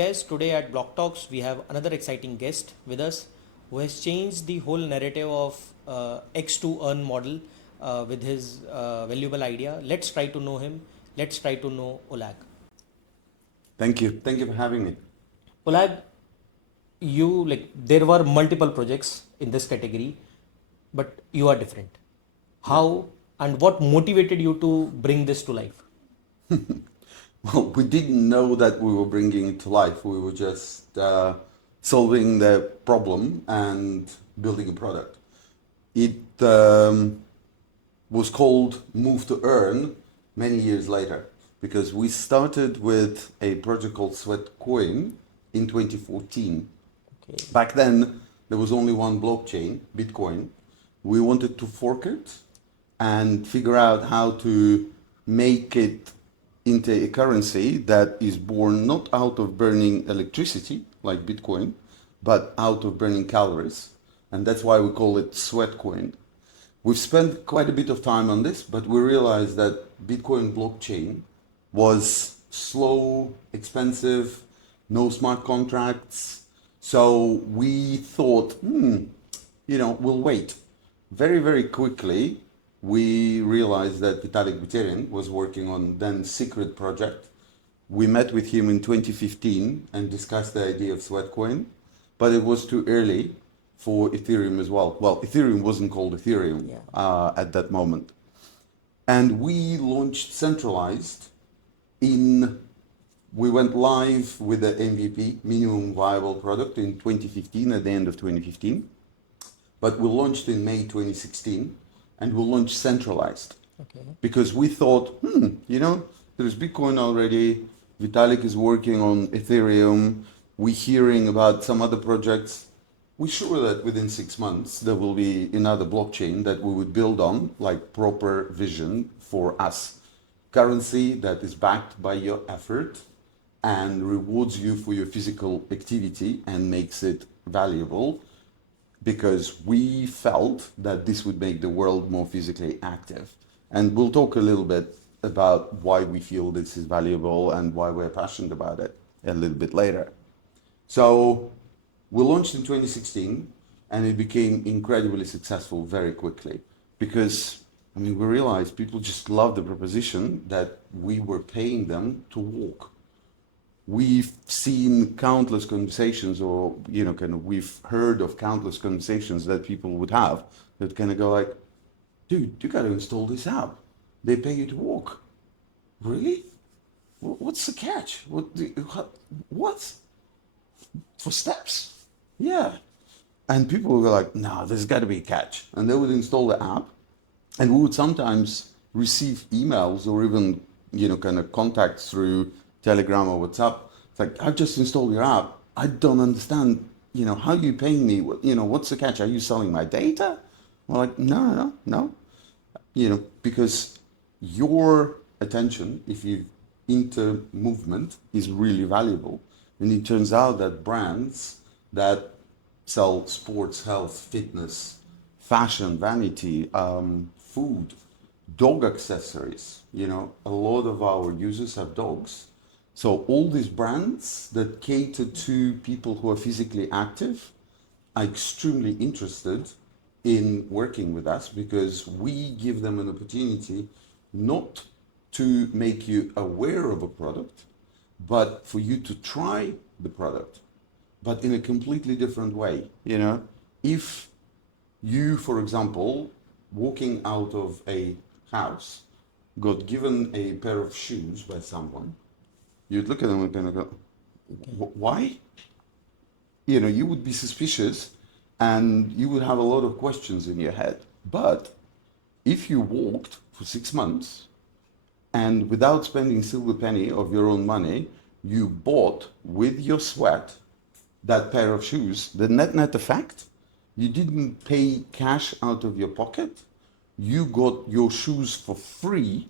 Hi guys, today at BlockTalks we have another exciting guest with us who has changed the whole narrative of X to earn model with his valuable idea. Let's try to know him. Let's try to know Oleg. Thank you. Thank you for having me. Oleg, you like there were multiple projects in this category, but you are different. Yeah. How and what motivated you to bring this to life? Well, we didn't know that we were bringing it to life. We were just solving the problem and building a product. It was called Move to Earn many years later because we started with a project called Sweatcoin in 2014. Okay. Back then, there was only one blockchain, Bitcoin. We wanted to fork it and figure out how to make it into a currency that is born not out of burning electricity like Bitcoin, but out of burning calories. And that's why we call it Sweatcoin. We've spent quite a bit of time on this, but we realized that Bitcoin blockchain was slow, expensive, no smart contracts. So we thought, we'll wait. Very, very quickly, we realized that Vitalik Buterin was working on then secret project. We met with him in 2015 and discussed the idea of Sweatcoin, but it was too early for Ethereum as well. Well, Ethereum wasn't called Ethereum at that moment. And we launched centralized we went live with the MVP, minimum viable product, in 2015, at the end of 2015. But we launched in May 2016, and we launched centralized. Okay. Because we thought, there's Bitcoin already, Vitalik is working on Ethereum, we're hearing about some other projects. We're sure that within 6 months there will be another blockchain that we would build on, like proper vision for us. Currency that is backed by your effort and rewards you for your physical activity and makes it valuable, because we felt that this would make the world more physically active. And we'll talk a little bit about why we feel this is valuable and why we're passionate about it a little bit later. So we launched in 2016, and it became incredibly successful very quickly because, we realized people just loved the proposition that we were paying them to walk. We've seen countless conversations, or we've heard of countless conversations that people would have that kind of go like, dude, you got to install this app. They pay you to walk. Really? What's the catch? What? For steps? Yeah. And people would go like, no, there's got to be a catch. And they would install the app, and we would sometimes receive emails or even, contacts through Telegram or WhatsApp. It's like, I've just installed your app. I don't understand, how are you paying me? What's the catch? Are you selling my data? We're like, no. Because your attention, if you into movement, is really valuable. And it turns out that brands that sell sports, health, fitness, fashion, vanity, food, dog accessories, a lot of our users have dogs. So all these brands that cater to people who are physically active are extremely interested in working with us, because we give them an opportunity not to make you aware of a product, but for you to try the product, but in a completely different way. If you, for example, walking out of a house, got given a pair of shoes by someone, you'd look at them and kind of go, why? You would be suspicious and you would have a lot of questions in your head. But if you walked for 6 months and without spending a silver penny of your own money, you bought with your sweat that pair of shoes, the net effect, you didn't pay cash out of your pocket. You got your shoes for free,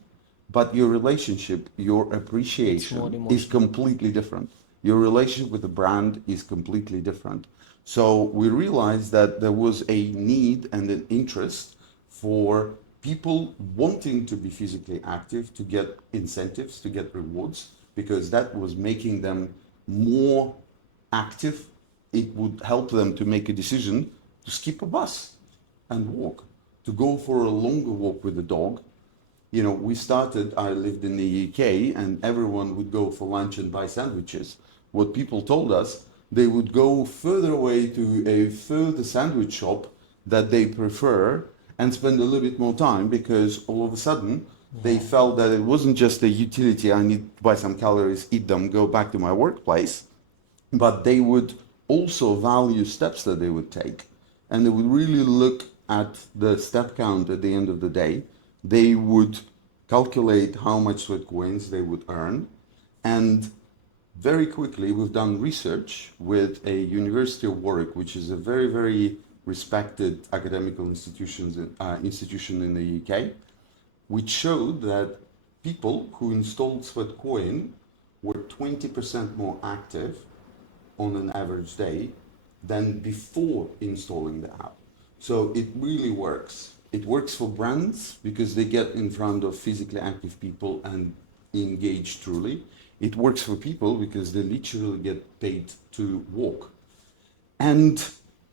but your relationship, your appreciation is completely different. Your relationship with the brand is completely different. So we realized that there was a need and an interest for people wanting to be physically active to get incentives, to get rewards, because that was making them more active. It would help them to make a decision to skip a bus and walk, to go for a longer walk with the dog. You know, I lived in the UK, and everyone would go for lunch and buy sandwiches. What people told us, they would go further away to a further sandwich shop that they prefer and spend a little bit more time, because all of a sudden they felt that it wasn't just a utility, I need to buy some calories, eat them, go back to my workplace, but they would also value steps that they would take. And they would really look at the step count at the end of the day. They would calculate how much Sweatcoins they would earn. And very quickly, we've done research with a University of Warwick, which is a very, very respected academical institution in the UK, which showed that people who installed Sweatcoin were 20% more active on an average day than before installing the app. So it really works. It works for brands because they get in front of physically active people and engage truly. It works for people because they literally get paid to walk. And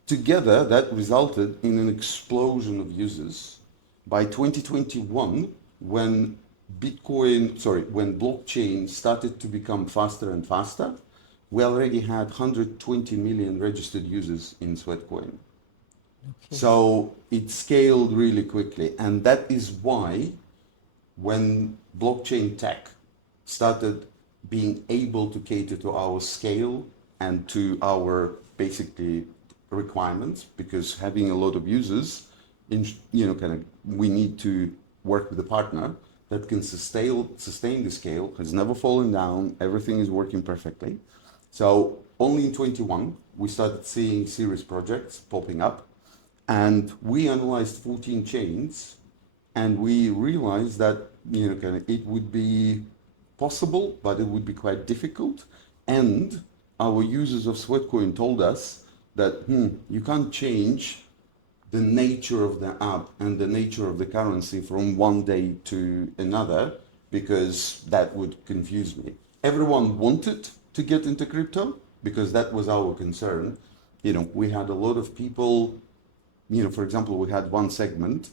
together that resulted in an explosion of users. By 2021, when when blockchain started to become faster and faster, we already had 120 million registered users in Sweatcoin. Okay. So it scaled really quickly. And that is why when blockchain tech started being able to cater to our scale and to our basically requirements, because having a lot of users, we need to work with a partner that can sustain the scale, has never fallen down, everything is working perfectly. So only in 21, we started seeing serious projects popping up, and we analyzed 14 chains, and we realized that it would be possible, but it would be quite difficult. And our users of Sweatcoin told us that you can't change the nature of the app and the nature of the currency from one day to another, because that would confuse me. Everyone wanted to get into crypto because that was our concern. We had a lot of people, for example, we had one segment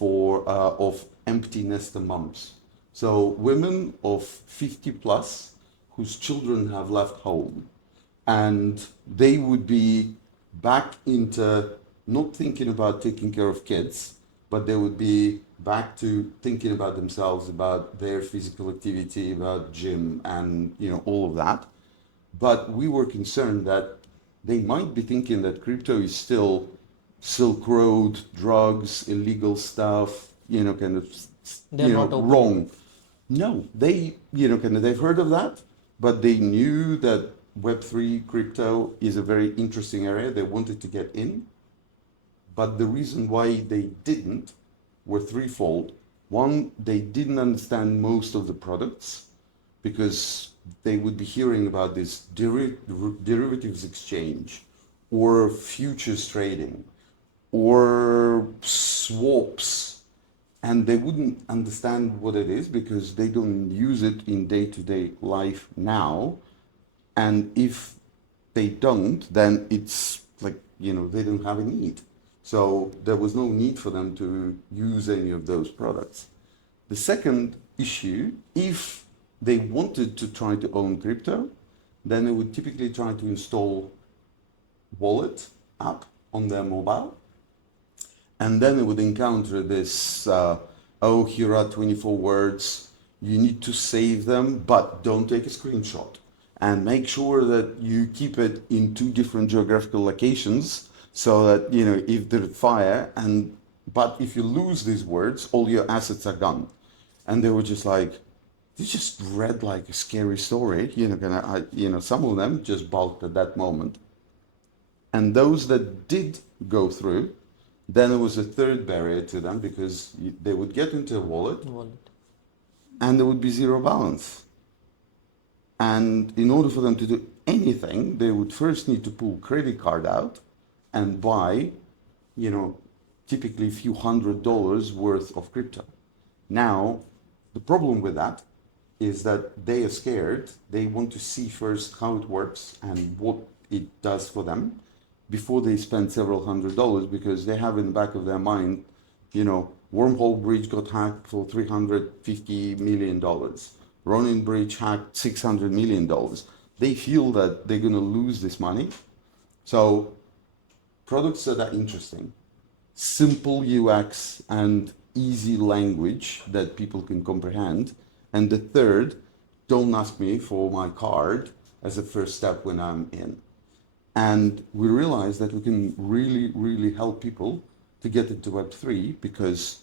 of empty nester moms. So women of 50 plus whose children have left home, and they would be back into not thinking about taking care of kids, but they would be back to thinking about themselves, about their physical activity, about gym and all of that. But we were concerned that they might be thinking that crypto is still Silk Road, drugs, illegal stuff, wrong. No, they've heard of that, but they knew that Web3 crypto is a very interesting area. They wanted to get in. But the reason why they didn't were threefold. One, they didn't understand most of the products, because they would be hearing about this derivatives exchange or futures trading or swaps, and they wouldn't understand what it is because they don't use it in day-to-day life now. And if they don't, then it's like, they don't have a need. So there was no need for them to use any of those products. The second issue, if they wanted to try to own crypto, then they would typically try to install wallet app on their mobile. And then they would encounter this, here are 24 words, you need to save them, but don't take a screenshot. And make sure that you keep it in 2 different geographical locations, so that, if there's fire, but if you lose these words, all your assets are gone. And they were just like, they just read like a scary story, some of them just balked at that moment. And those that did go through, then there was a third barrier to them, because they would get into a wallet. And there would be zero balance. And in order for them to do anything, they would first need to pull credit card out and buy, typically a few $100s worth of crypto. Now, the problem with that is that they are scared. They want to see first how it works and what it does for them before they spend several $100s, because they have in the back of their mind, Wormhole Bridge got hacked for $350 million. Ronin Bridge hacked $600 million. They feel that they're going to lose this money. So products that are interesting, simple UX and easy language that people can comprehend. And the third, don't ask me for my card as a first step when I'm in. And we realize that we can really, really help people to get into Web3 because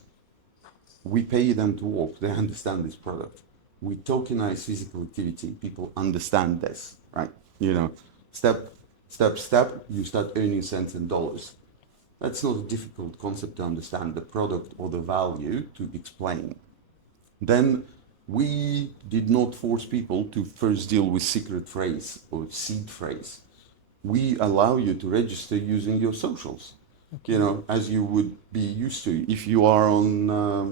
we pay them to walk. They understand this product. We tokenize physical activity. People understand this, right? Step, you start earning cents and dollars. That's not a difficult concept to understand, the product or the value to explain. Then we did not force people to first deal with secret phrase or seed phrase. We allow you to register using your socials, as you would be used to. If you are on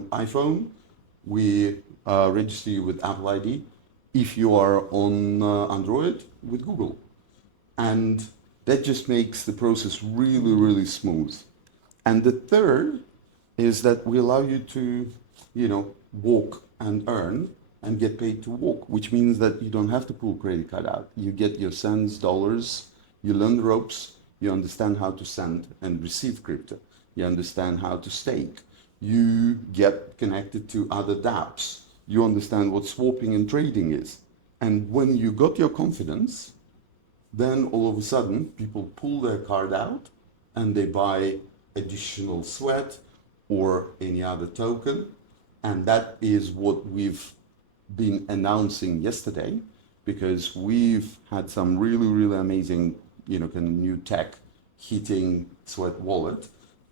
iPhone, we register you with Apple ID. If you are on Android, with Google. And that just makes the process really, really smooth. And the third is that we allow you to, walk and earn and get paid to walk, which means that you don't have to pull credit card out. You get your cents, dollars, you learn the ropes, you understand how to send and receive crypto. You understand how to stake. You get connected to other dApps. You understand what swapping and trading is. And when you got your confidence, then all of a sudden people pull their card out and they buy additional sweat or any other token. And that is what we've been announcing yesterday, because we've had some really, really amazing, kind of new tech hitting Sweat Wallet,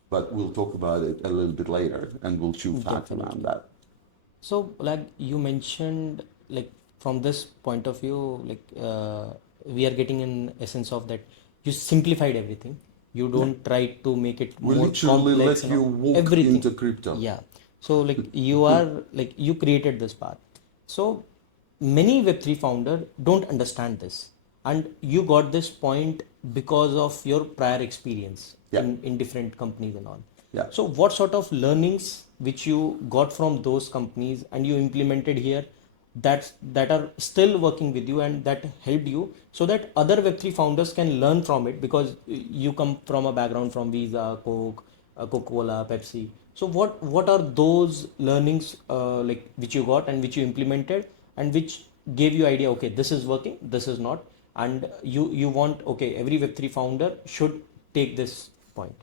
but we'll talk about it a little bit later and we'll chew fat around that. So, like you mentioned, like from this point of view, we are getting an essence of that you simplified everything. You don't try to make it We more literally complex let and you walk everything. into crypto. Yeah. So you are you created this path. So many Web3 founder don't understand this, and you got this point because of your prior experience in different companies and all. Yeah. So what sort of learnings which you got from those companies and you implemented here that are still working with you and that helped you, so that other Web3 founders can learn from it, because you come from a background from Visa, Coca-Cola, Pepsi. So what are those learnings which you got and which you implemented and which gave you idea, okay, this is working, this is not, and you want, okay, every Web3 founder should take this point.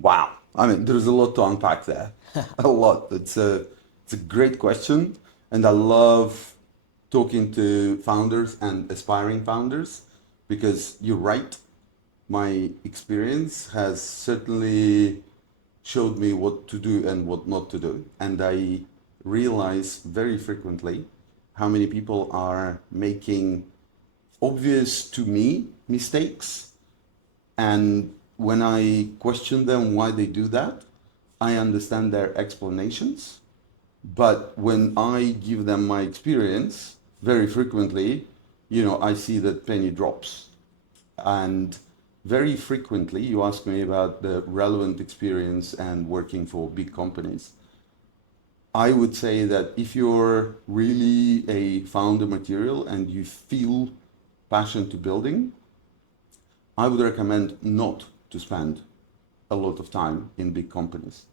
Wow. I mean, there's a lot to unpack there. A lot. It's a great question. And I love talking to founders and aspiring founders, because you're right. My experience has certainly showed me what to do and what not to do. And I realize very frequently how many people are making obvious to me mistakes. And when I question them why they do that, I understand their explanations. But when I give them my experience, very frequently, I see that penny drops. And very frequently, you ask me about the relevant experience and working for big companies. I would say that if you're really a founder material and you feel passion to building, I would recommend not to spend a lot of time in big companies,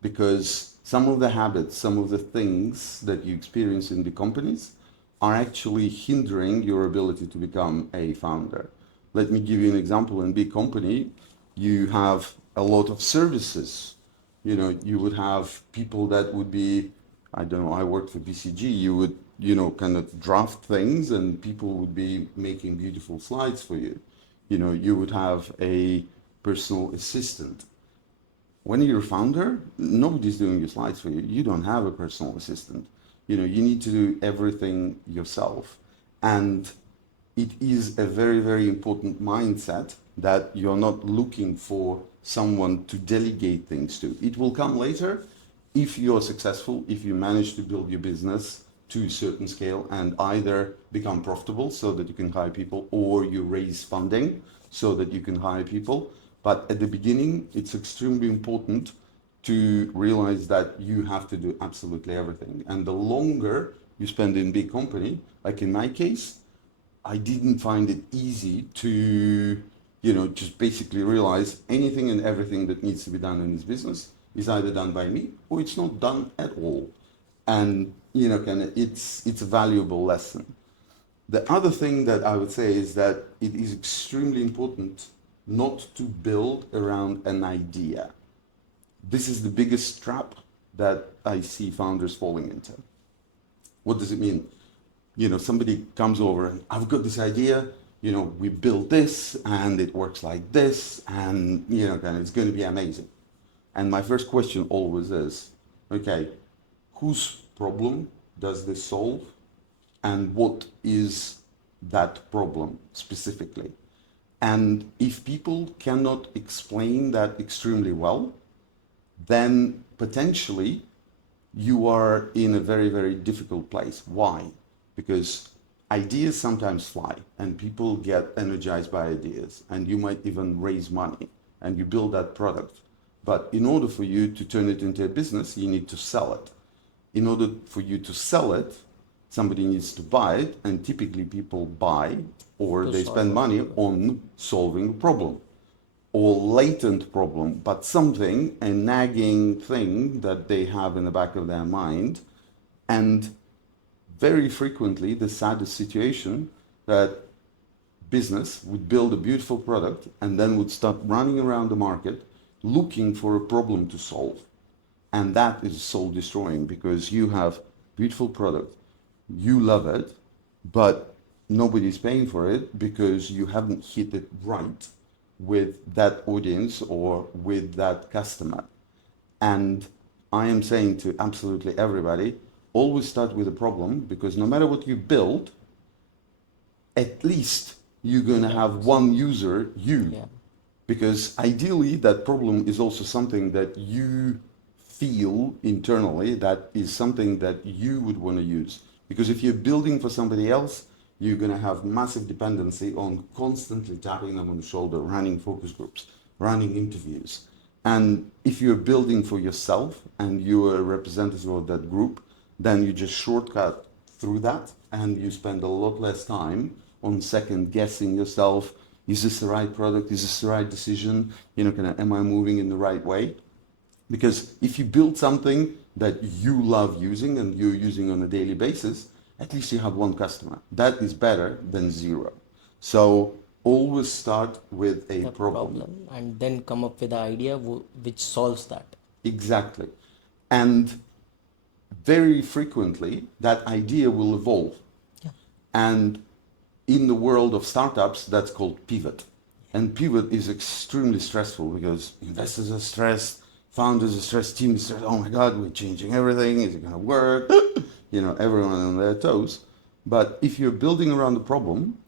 because some of the habits, some of the things that you experience in big companies are actually hindering your ability to become a founder. Let me give you an example. In big company, you have a lot of services. You would have people that would be, I don't know, I worked for BCG, you would, kind of draft things and people would be making beautiful slides for you. You would have a personal assistant. When you're a founder, nobody's doing your slides for you. You don't have a personal assistant. You need to do everything yourself. And it is a very, very important mindset that you're not looking for someone to delegate things to. It will come later if you're successful, if you manage to build your business to a certain scale and either become profitable so that you can hire people, or you raise funding so that you can hire people. But at the beginning, it's extremely important to realize that you have to do absolutely everything. And the longer you spend in big company, like in my case, I didn't find it easy to, just basically realize anything and everything that needs to be done in this business is either done by me or it's not done at all. And, it's a valuable lesson. The other thing that I would say is that it is extremely important not to build around an idea. This is the biggest trap that I see founders falling into. What does it mean? Somebody comes over and I've got this idea, we build this and it works like this and, it's going to be amazing. And my first question always is, okay, whose problem does this solve? And what is that problem specifically? And if people cannot explain that extremely well, then potentially you are in a very, very difficult place. Why? Because ideas sometimes fly and people get energized by ideas, and you might even raise money and you build that product. But in order for you to turn it into a business, you need to sell it. In order for you to sell it, somebody needs to buy it, and typically people buy or they spend money on solving a problem or latent problem, but something, a nagging thing that they have in the back of their mind. And very frequently, the saddest situation that business would build a beautiful product and then would start running around the market looking for a problem to solve. And that is soul destroying, because you have beautiful product, you love it, but nobody's paying for it because you haven't hit it right with that audience or with that customer. And I am saying to absolutely everybody, always start with a problem, because no matter what you build, at least you're going to have one user, you. Yeah. Because ideally that problem is also something that you feel internally, that is something that you would want to use. Because if you're building for somebody else, you're going to have massive dependency on constantly tapping them on the shoulder, running focus groups, running interviews. And if you're building for yourself and you're a representative of that group, then you just shortcut through that and you spend a lot less time on second guessing yourself. Is this the right product? Is this the right decision? Am I moving in the right way? Because if you build something that you love using and you're using on a daily basis, at least you have one customer. That is better than zero. So always start with a problem. And then come up with an idea which solves that. Exactly. And very frequently, that idea will evolve. Yeah. And in the world of startups, that's called pivot. And pivot is extremely stressful because investors are stressed, founders are stressed, team is stressed. Oh my God, we're changing everything. Is it going to work? Everyone on their toes. But if you're building around the problem,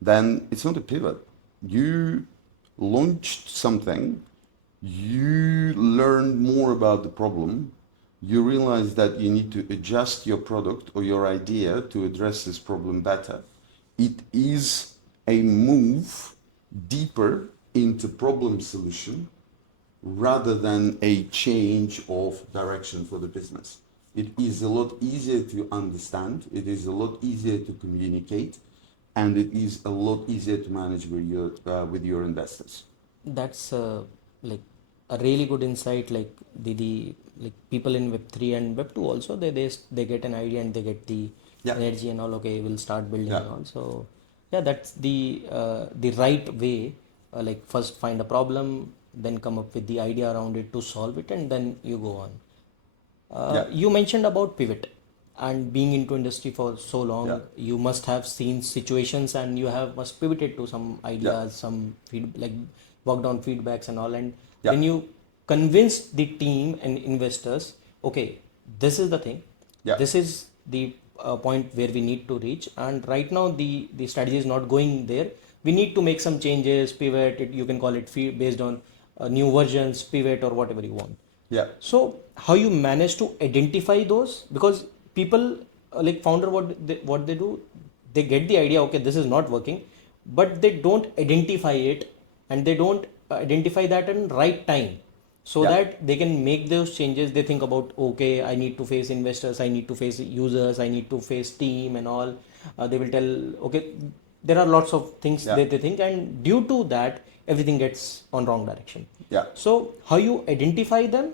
then it's not a pivot. You launched something, you learned more about the problem, you realize that you need to adjust your product or your idea to address this problem better. It is a move deeper into problem solution rather than a change of direction for the business. It is a lot easier to understand, it is a lot easier to communicate, and it is a lot easier to manage with your investors. That's like a really good insight. Like the like people in Web3 and Web2 also, they get an idea and they get the energy and all. Okay, we'll start building and all. So yeah, that's the right way. Like first find a problem, then come up with the idea around it to solve it, and then you go on. You mentioned about pivot and being into industry for so long. You must have seen situations and you must pivoted to some ideas, some like worked on feedbacks and all. And when you convinced the team and investors, okay, this is the thing, this is the point where we need to reach, and right now the strategy is not going there. We need to make some changes, pivot. You can call it based on new versions, pivot, or whatever you want. Yeah. So how you manage to identify those? Because people like founder, what they do, they get the idea, okay, this is not working, but they don't identify it, and they don't identify that in right time, so Yeah. that they can make those changes. They think about, okay, I need to face investors, I need to face users, I need to face team and all. They will tell, okay, there are lots of things Yeah. that they think, and due to that everything gets on wrong direction. Yeah. So how you identify them,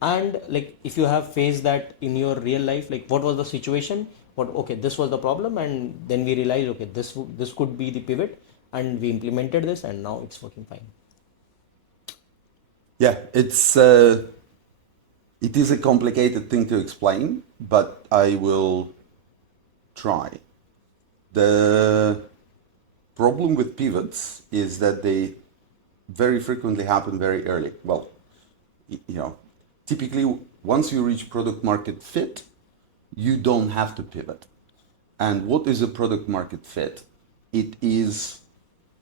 and like if you have faced that in your real life, like what was the situation, what, okay, this was the problem, and then we realized, okay, this could be the pivot, and we implemented this, and now it's working fine. Yeah, it is a complicated thing to explain, but I will try. The problem with pivots is that they very frequently happen very early. Well, typically once you reach product market fit, you don't have to pivot. And what is a product market fit? It is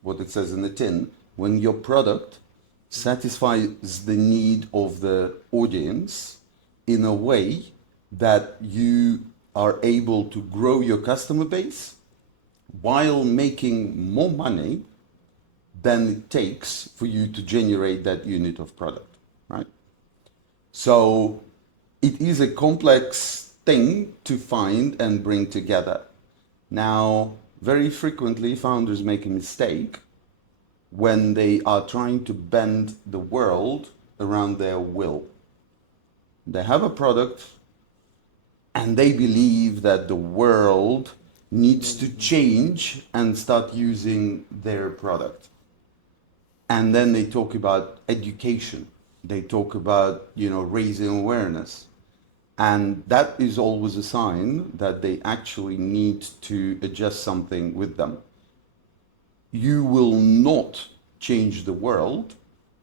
what it says in the tin, when your product satisfies the need of the audience in a way that you are able to grow your customer base while making more money than it takes for you to generate that unit of product, right? So it is a complex thing to find and bring together. Now, very frequently, founders make a mistake when they are trying to bend the world around their will. They have a product and they believe that the world needs to change and start using their product. And then they talk about education. They talk about, raising awareness. And that is always a sign that they actually need to adjust something with them. You will not change the world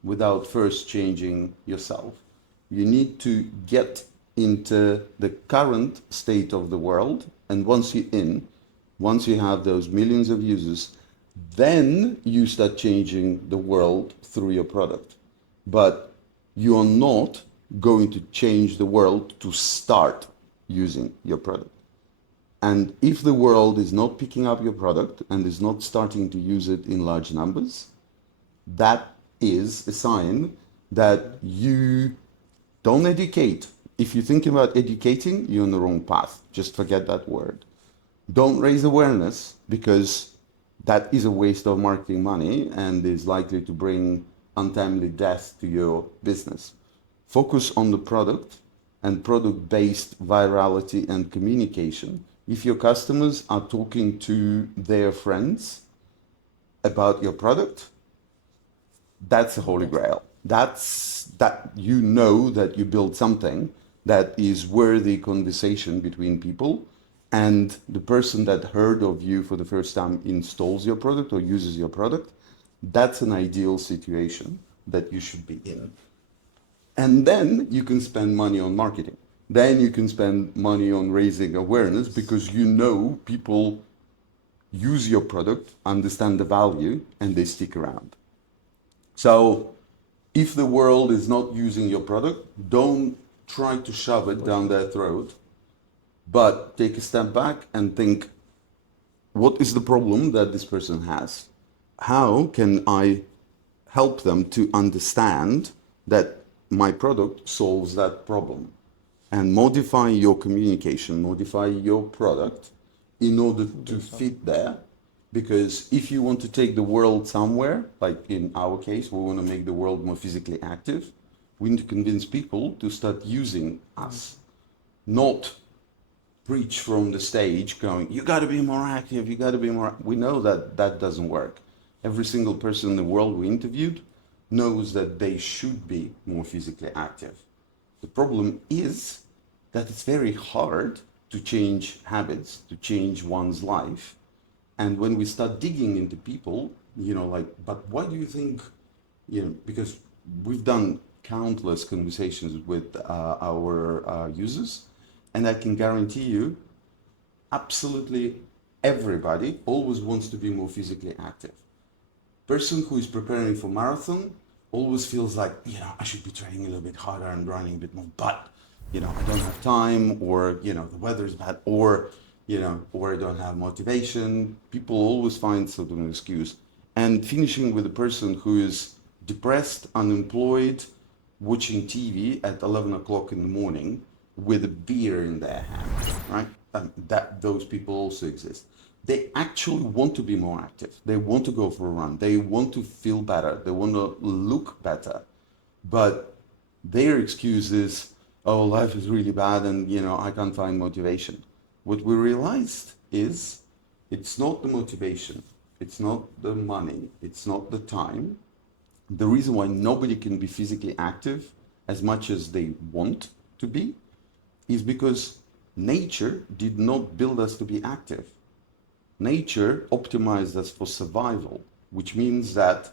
without first changing yourself. You need to get into the current state of the world, and once you have those millions of users, then you start changing the world through your product. But you are not going to change the world to start using your product. And if the world is not picking up your product and is not starting to use it in large numbers, that is a sign that you don't educate. If you think about educating, you're on the wrong path. Just forget that word. Don't raise awareness, because that is a waste of marketing money and is likely to bring untimely death to your business. Focus on the product and product-based virality and communication. If your customers are talking to their friends about your product, that's a holy grail. That's that that you build something that is worthy conversation between people, and the person that heard of you for the first time installs your product or uses your product. That's an ideal situation that you should be in. And then you can spend money on marketing. Then you can spend money on raising awareness, because people use your product, understand the value, and they stick around. So if the world is not using your product, don't try to shove it down their throat, but take a step back and think, what is the problem that this person has? How can I help them to understand that my product solves that problem? And modify your communication, modify your product in order to fit there. Because if you want to take the world somewhere, like in our case, we want to make the world more physically active, we need to convince people to start using us, not preach from the stage going, you got to be more active, you got to be more. We know that that doesn't work. Every single person in the world we interviewed knows that they should be more physically active. The problem is that it's very hard to change habits, to change one's life. And when we start digging into people, but why do you think, because we've done countless conversations with our users, and I can guarantee you, absolutely everybody always wants to be more physically active. Person who is preparing for marathon always feels like, I should be training a little bit harder and running a bit more, but I don't have time, or, the weather is bad, or, or I don't have motivation. People always find sort of an excuse. And finishing with a person who is depressed, unemployed, watching TV at 11 o'clock in the morning with a beer in their hand, right? That those people also exist. They actually want to be more active. They want to go for a run. They want to feel better. They want to look better. But their excuse is, oh, life is really bad and, I can't find motivation. What we realized is it's not the motivation, it's not the money, it's not the time. The reason why nobody can be physically active as much as they want to be is because nature did not build us to be active. Nature optimized us for survival, which means that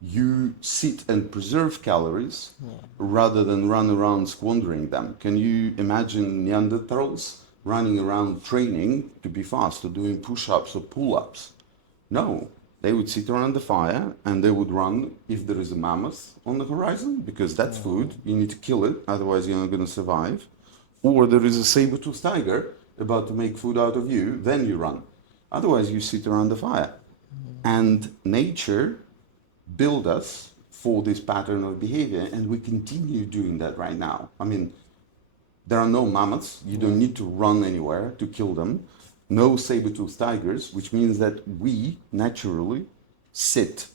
you sit and preserve calories rather than run around squandering them. Can you imagine Neanderthals running around training to be fast or doing push-ups or pull-ups? No, they would sit around the fire and they would run if there is a mammoth on the horizon, because that's food. You need to kill it, otherwise you're not going to survive. Or there is a saber-toothed tiger about to make food out of you, then you run. Otherwise you sit around the fire. And nature build us for this pattern of behavior, and we continue doing that right now. I mean, there are no mammoths. You don't need to run anywhere to kill them. No saber-toothed tigers, which means that we naturally sit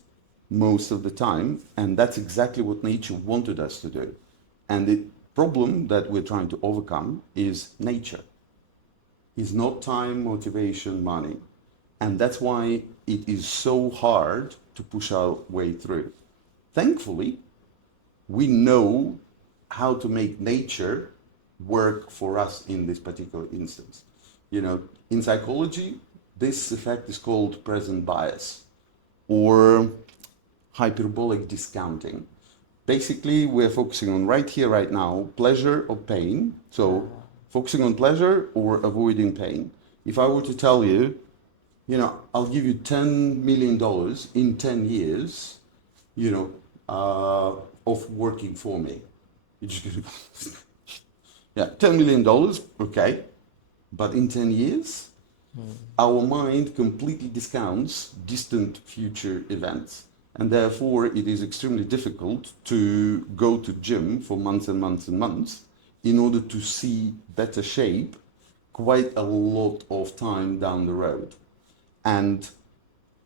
most of the time, and that's exactly what nature wanted us to do. And the problem that we're trying to overcome is nature. It's not time, motivation, money. And that's why it is so hard to push our way through. Thankfully, we know how to make nature work for us in this particular instance. In psychology, this effect is called present bias or hyperbolic discounting. Basically, we're focusing on right here, right now, pleasure or pain. So focusing on pleasure or avoiding pain. If I were to tell you, I'll give you $10 million in 10 years, of working for me. You're just going to, yeah, $10 million, okay. But in 10 years, our mind completely discounts distant future events. And therefore, it is extremely difficult to go to gym for months and months and months in order to see better shape quite a lot of time down the road. And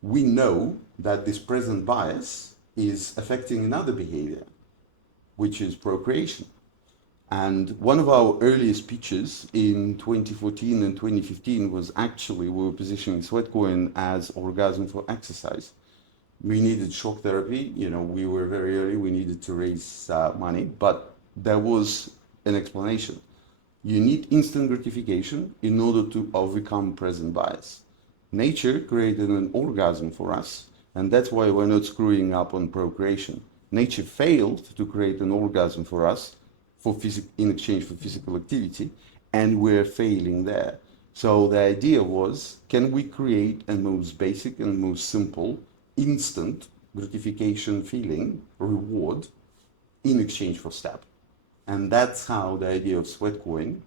we know that this present bias is affecting another behavior, which is procreation. And one of our earliest pitches in 2014 and 2015 was actually, we were positioning Sweatcoin as orgasm for exercise. We needed shock therapy. We were very early. We needed to raise money, but there was an explanation. You need instant gratification in order to overcome present bias. Nature created an orgasm for us, and that's why we're not screwing up on procreation. Nature failed to create an orgasm for us in exchange for physical activity, and we're failing there. So the idea was, can we create a most basic and most simple instant gratification feeling, reward, in exchange for step? And that's how the idea of Sweatcoin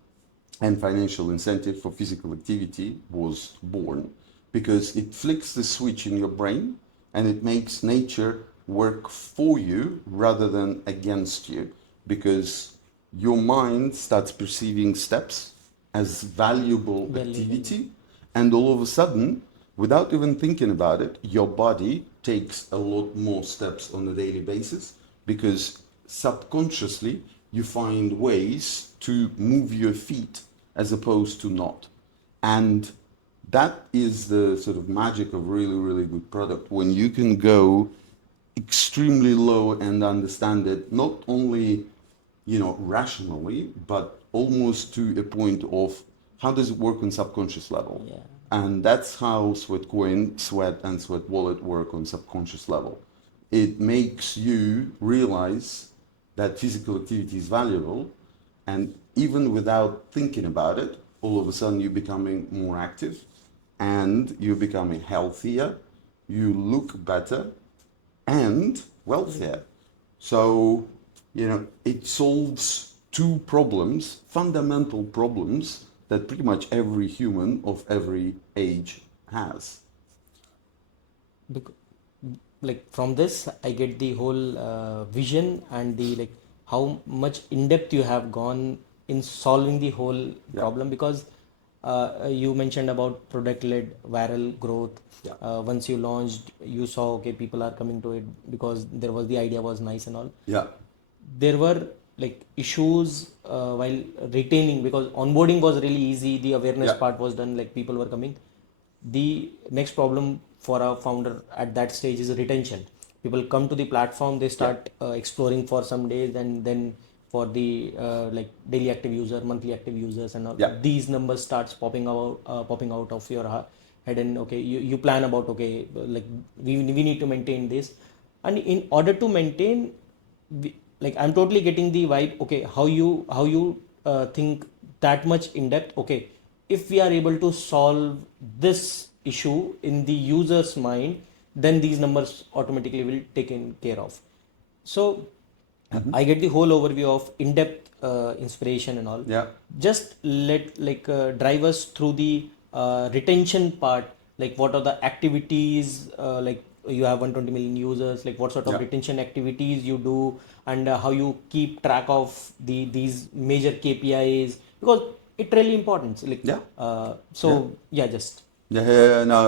and financial incentive for physical activity was born, because it flicks the switch in your brain and it makes nature work for you rather than against you, because your mind starts perceiving steps as valuable activity, and all of a sudden, without even thinking about it, your body takes a lot more steps on a daily basis, because subconsciously you find ways to move your feet as opposed to not. And that is the sort of magic of really, really good product, when you can go extremely low and understand it not only, rationally, but almost to a point of how does it work on subconscious level. Yeah. And that's how Sweatcoin, Sweat, and Sweat Wallet work on subconscious level. It makes you realize that physical activity is valuable, and even without thinking about it, all of a sudden you're becoming more active and you're becoming healthier, you look better and wealthier. So, it solves two problems, fundamental problems that pretty much every human of every age has. Bec- like from this I get the whole vision and the like how much in depth you have gone in solving the whole Yeah. problem, because you mentioned about product led viral growth. Yeah. Once you launched, you saw okay, people are coming to it because there was the idea was nice and all. Yeah. There were like issues while retaining, because onboarding was really easy, the awareness Yeah. part was done, like people were coming. The next problem for a founder at that stage is retention. People come to the platform, they start exploring for some days, and then for the like daily active user, monthly active users and all, Yeah. these numbers starts popping out of your head, and okay, you plan about okay, like we need to maintain this. And in order to maintain, like I'm totally getting the vibe, okay, how you think that much in depth. Okay, if we are able to solve this issue in the user's mind, then these numbers automatically will taken care of. So I get the whole overview of in-depth inspiration and all. Yeah. Just let like drive us through the retention part. Like what are the activities? Like you have 120 million users. Like what sort of Yeah. retention activities you do, and how you keep track of these major KPIs, because it really important. Like Yeah. so yeah, just Yeah. No.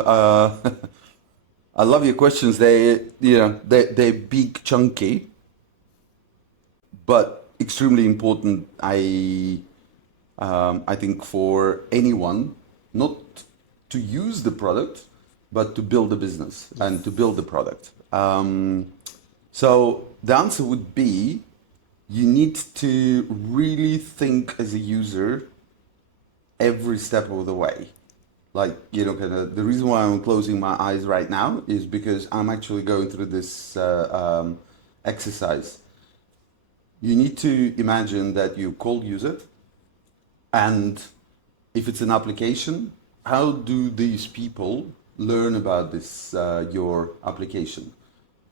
I love your questions. They're big, chunky, but extremely important. I think for anyone, not to use the product, but to build a business and to build the product. So the answer would be, you need to really think as a user every step of the way. Like, kind of the reason why I'm closing my eyes right now is because I'm actually going through this exercise. You need to imagine that you cold use it, and if it's an application, how do these people learn about this your application?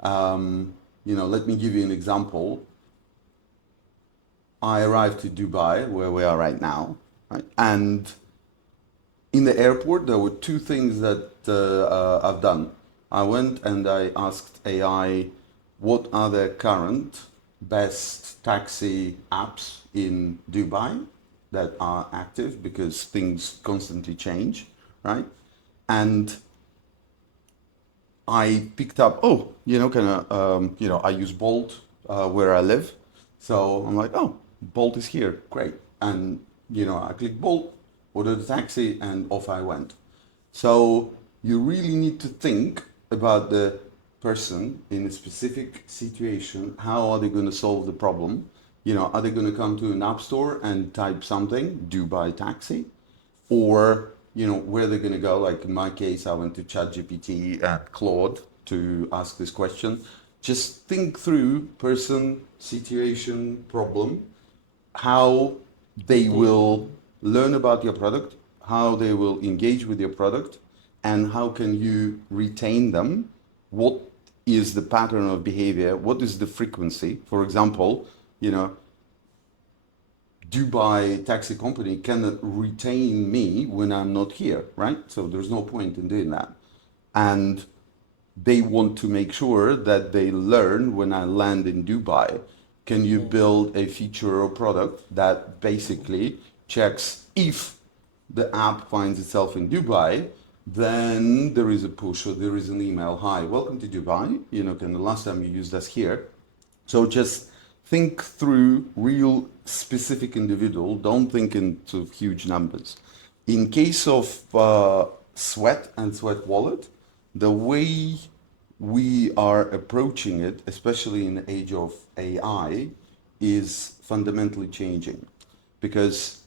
Let me give you an example. I arrived to Dubai, where we are right now, right? And in the airport, there were two things that I've done. I went and I asked AI, what are the current best taxi apps in Dubai that are active, because things constantly change, right? And I picked up, I use Bolt where I live. So I'm like, oh, Bolt is here, great. And, I click Bolt, ordered a taxi, and off I went. So you really need to think about the person in a specific situation. How are they going to solve the problem? Are they going to come to an app store and type something, Dubai taxi? Or, where they're going to go? Like in my case, I went to ChatGPT at Claude to ask this question. Just think through person, situation, problem, how they will learn about your product, how they will engage with your product, and how can you retain them? What is the pattern of behavior? What is the frequency? For example, Dubai taxi company cannot retain me when I'm not here, right? So there's no point in doing that. And they want to make sure that they learn when I land in Dubai. Can you build a feature or product that basically checks if the app finds itself in Dubai, then there is a push or there is an email. Hi, welcome to Dubai. Kind of last time you used us here. So just think through real specific individual. Don't think into huge numbers. In case of Sweat and Sweat Wallet, the way we are approaching it, especially in the age of AI, is fundamentally changing, because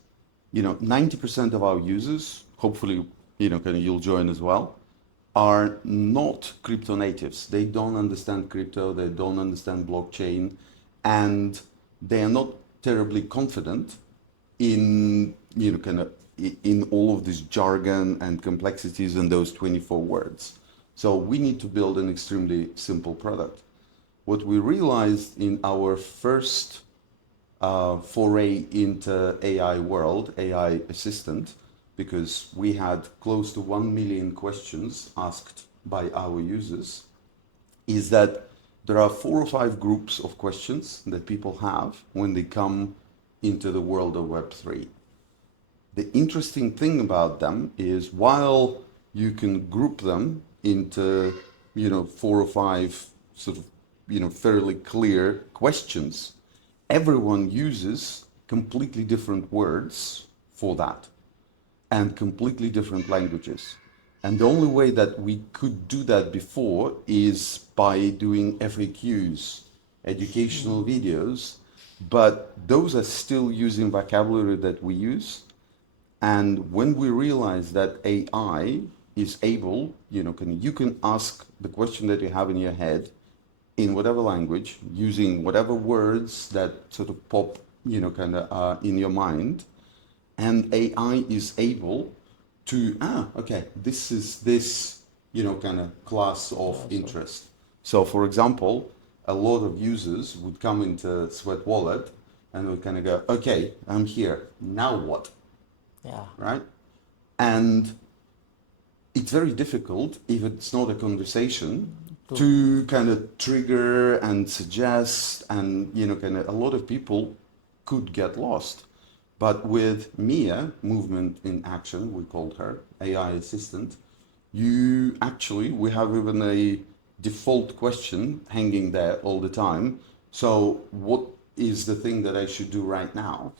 90% of our users, hopefully, kind of you'll join as well, are not crypto natives. They don't understand crypto, they don't understand blockchain, and they are not terribly confident in kind of in all of this jargon and complexities and those 24 words. So we need to build an extremely simple product. What we realized in our first foray into AI world, AI assistant, because we had close to 1 million questions asked by our users, is that there are 4 or 5 groups of questions that people have when they come into the world of Web3. The interesting thing about them is while you can group them into, 4 or 5 sort of, fairly clear questions, everyone uses completely different words for that and completely different languages. And the only way that we could do that before is by doing FAQs, educational videos, but those are still using vocabulary that we use. And when we realize that AI is able, you can ask the question that you have in your head in whatever language, using whatever words that sort of pop, in your mind, and AI is able to, okay, this is this, kind of class of interest. So, for example, a lot of users would come into Sweat Wallet and would kind of go, okay, I'm here, now what? Yeah. Right? And it's very difficult if it's not a conversation to kind of trigger and suggest, and kind of a lot of people could get lost. But with Mia, movement in action, we called her AI assistant, we have even a default question hanging there all the time. So what is the thing that I should do right now?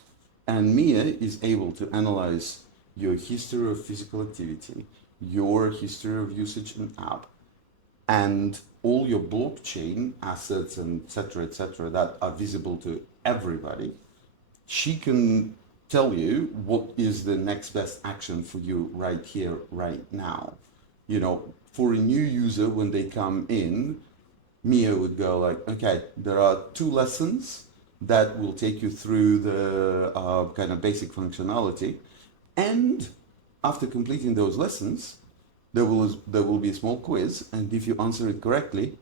And Mia is able to analyze your history of physical activity, your history of usage in app, and all your blockchain assets and et cetera, that are visible to everybody. She can tell you what is the next best action for you right here, right now. For a new user, when they come in, Mia would go like, okay, there are 2 lessons that will take you through the kind of basic functionality. And after completing those lessons, there will be a small quiz, and if you answer it correctly,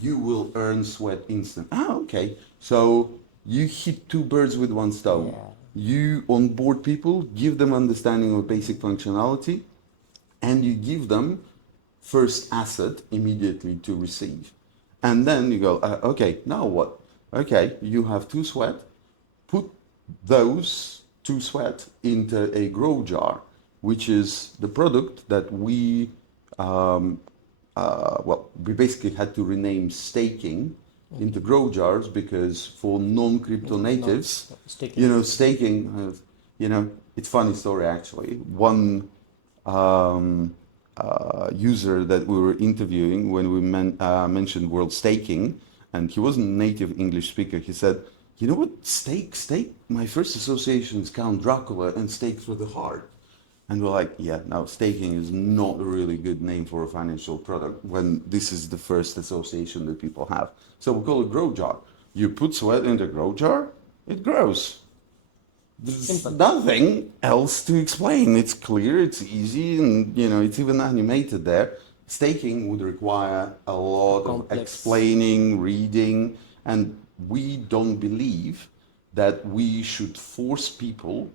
you will earn Sweat instant. Okay. So you hit 2 birds with 1 stone. Yeah. You onboard people, give them understanding of basic functionality, and you give them first asset immediately to receive. And then you go, okay, now what? Okay, you have 2 Sweat. Put those 2 Sweat into a grow jar, which is the product that we basically had to rename staking into grow jars, because for non-crypto natives, staking, it's funny story actually. One user that we were interviewing when we mentioned world staking, and he wasn't a native English speaker, he said, you know what, stake, my first association is Count Dracula and Stake for the Heart. And we're like, yeah, no, staking is not a really good name for a financial product when this is the first association that people have. So we call it grow jar. You put Sweat in the grow jar, it grows. There's nothing else to explain. It's clear, it's easy, and it's even animated there. Staking would require a lot of explaining, reading, and we don't believe that we should force people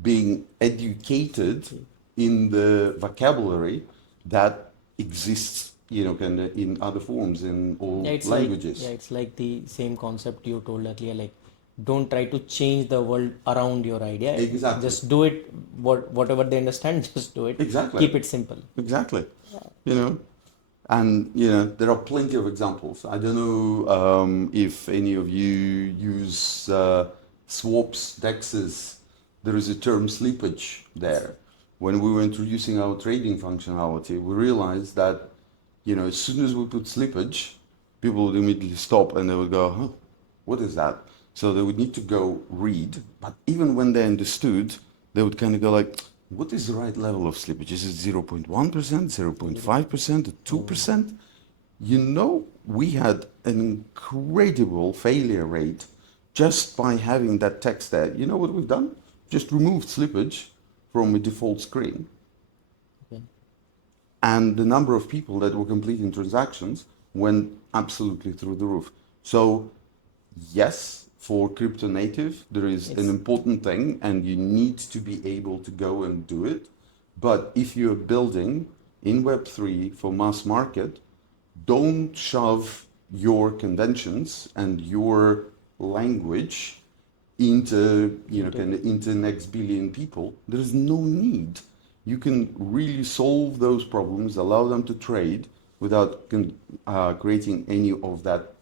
being educated in the vocabulary that exists, kind of in other forms in all languages. It's like the same concept you told earlier. Like, don't try to change the world around your idea. Exactly. Just do it. Whatever they understand, just do it. Exactly. Keep it simple. Exactly. And there are plenty of examples. I don't know if any of you use swaps, dexes. There is a term slippage there. When we were introducing our trading functionality, we realized that, as soon as we put slippage, people would immediately stop and they would go, huh, what is that? So they would need to go read. But even when they understood, they would kind of go like, what is the right level of slippage? Is it 0.1%, 0.5%, 2%? We had an incredible failure rate just by having that text there. You know what we've done? Just removed slippage from a default screen. Okay. And the number of people that were completing transactions went absolutely through the roof. So yes, for crypto native, there is an Yes. important thing, and you need to be able to go and do it. But if you're building in Web3 for mass market, don't shove your conventions and your language into into next billion people. There is no need. You can really solve those problems, allow them to trade without creating any of that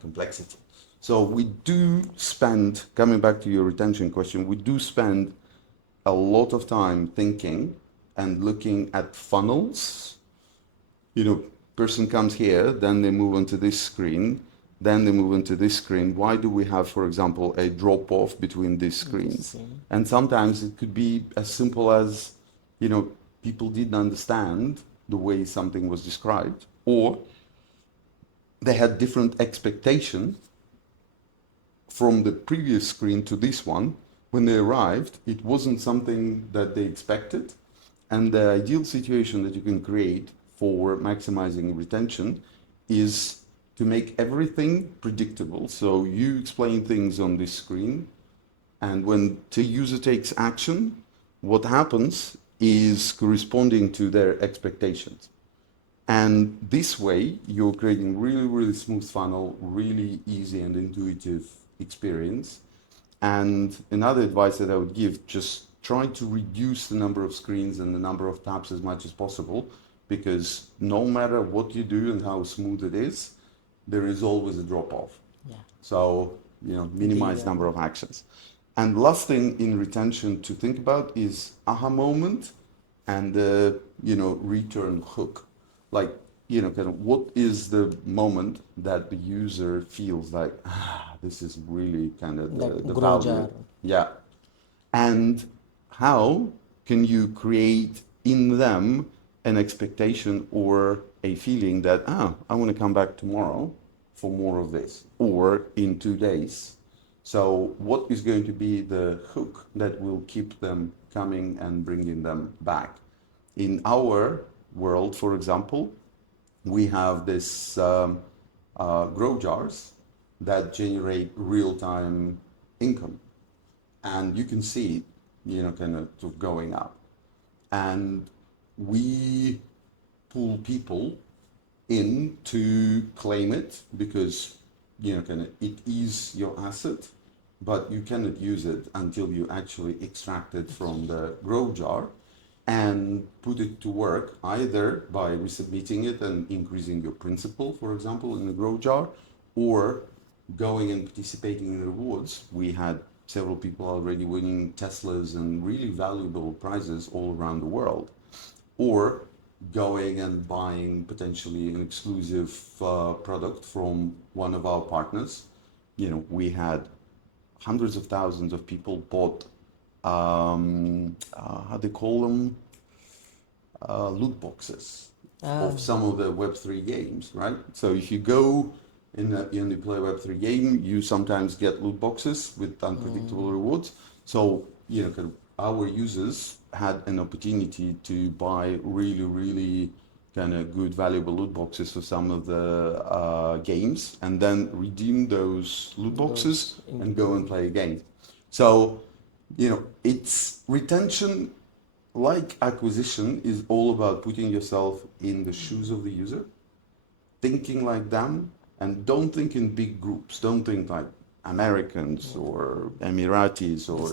complexity. So we do spend, coming back to your retention question, we do spend a lot of time thinking and looking at funnels. Person comes here, then they move onto this screen, then they move into this screen. Why do we have, for example, a drop off between these screens? And sometimes it could be as simple as, people didn't understand the way something was described, or they had different expectation from the previous screen to this one. When they arrived, it wasn't something that they expected. And the ideal situation that you can create for maximizing retention is to make everything predictable. So you explain things on this screen, and when the user takes action, what happens is corresponding to their expectations. And this way, you're creating really, really smooth funnel, really easy and intuitive experience. And another advice that I would give, just try to reduce the number of screens and the number of tabs as much as possible, because no matter what you do and how smooth it is, there is always a drop off. Yeah. So, minimize number of actions. And last thing in retention to think about is aha moment and the, return hook. Like, kind of what is the moment that the user feels like, this is really kind of the grow value. jar. Yeah. And how can you create in them an expectation or a feeling that, I want to come back tomorrow for more of this, or in 2 days. So what is going to be the hook that will keep them coming and bringing them back? In our world, for example, we have this grow jars that generate real-time income, and you can see it, kind of going up. And we pull people in to claim it because, kind of it is your asset, but you cannot use it until you actually extract it from the grow jar and put it to work, either by resubmitting it and increasing your principal, for example, in the grow jar, or going and participating in the rewards. We had several people already winning Teslas and really valuable prizes all around the world, or going and buying potentially an exclusive product from one of our partners. We had hundreds of thousands of people bought how they call them, loot boxes of some of the Web3 games, right? So if you go you play a Web3 game, you sometimes get loot boxes with unpredictable rewards. So, kind of our users had an opportunity to buy really, really kind of good, valuable loot boxes for some of the games, and then redeem those loot boxes and go and play a game. So, it's retention, like acquisition, is all about putting yourself in the shoes of the user, thinking like them, and don't think in big groups. Don't think like Americans or Emiratis or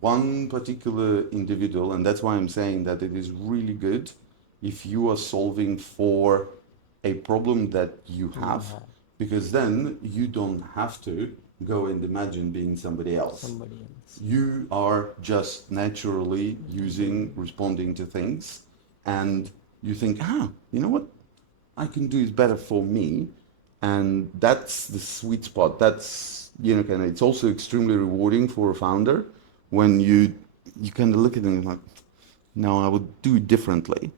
one particular individual. And that's why I'm saying that it is really good if you are solving for a problem that you have, because then you don't have to go and imagine being somebody else. You are just naturally responding to things, and you think, you know what? I can do it better for me. And that's the sweet spot. That's, kind of, it's also extremely rewarding for a founder when you kind of look at it and like, no, I would do it differently.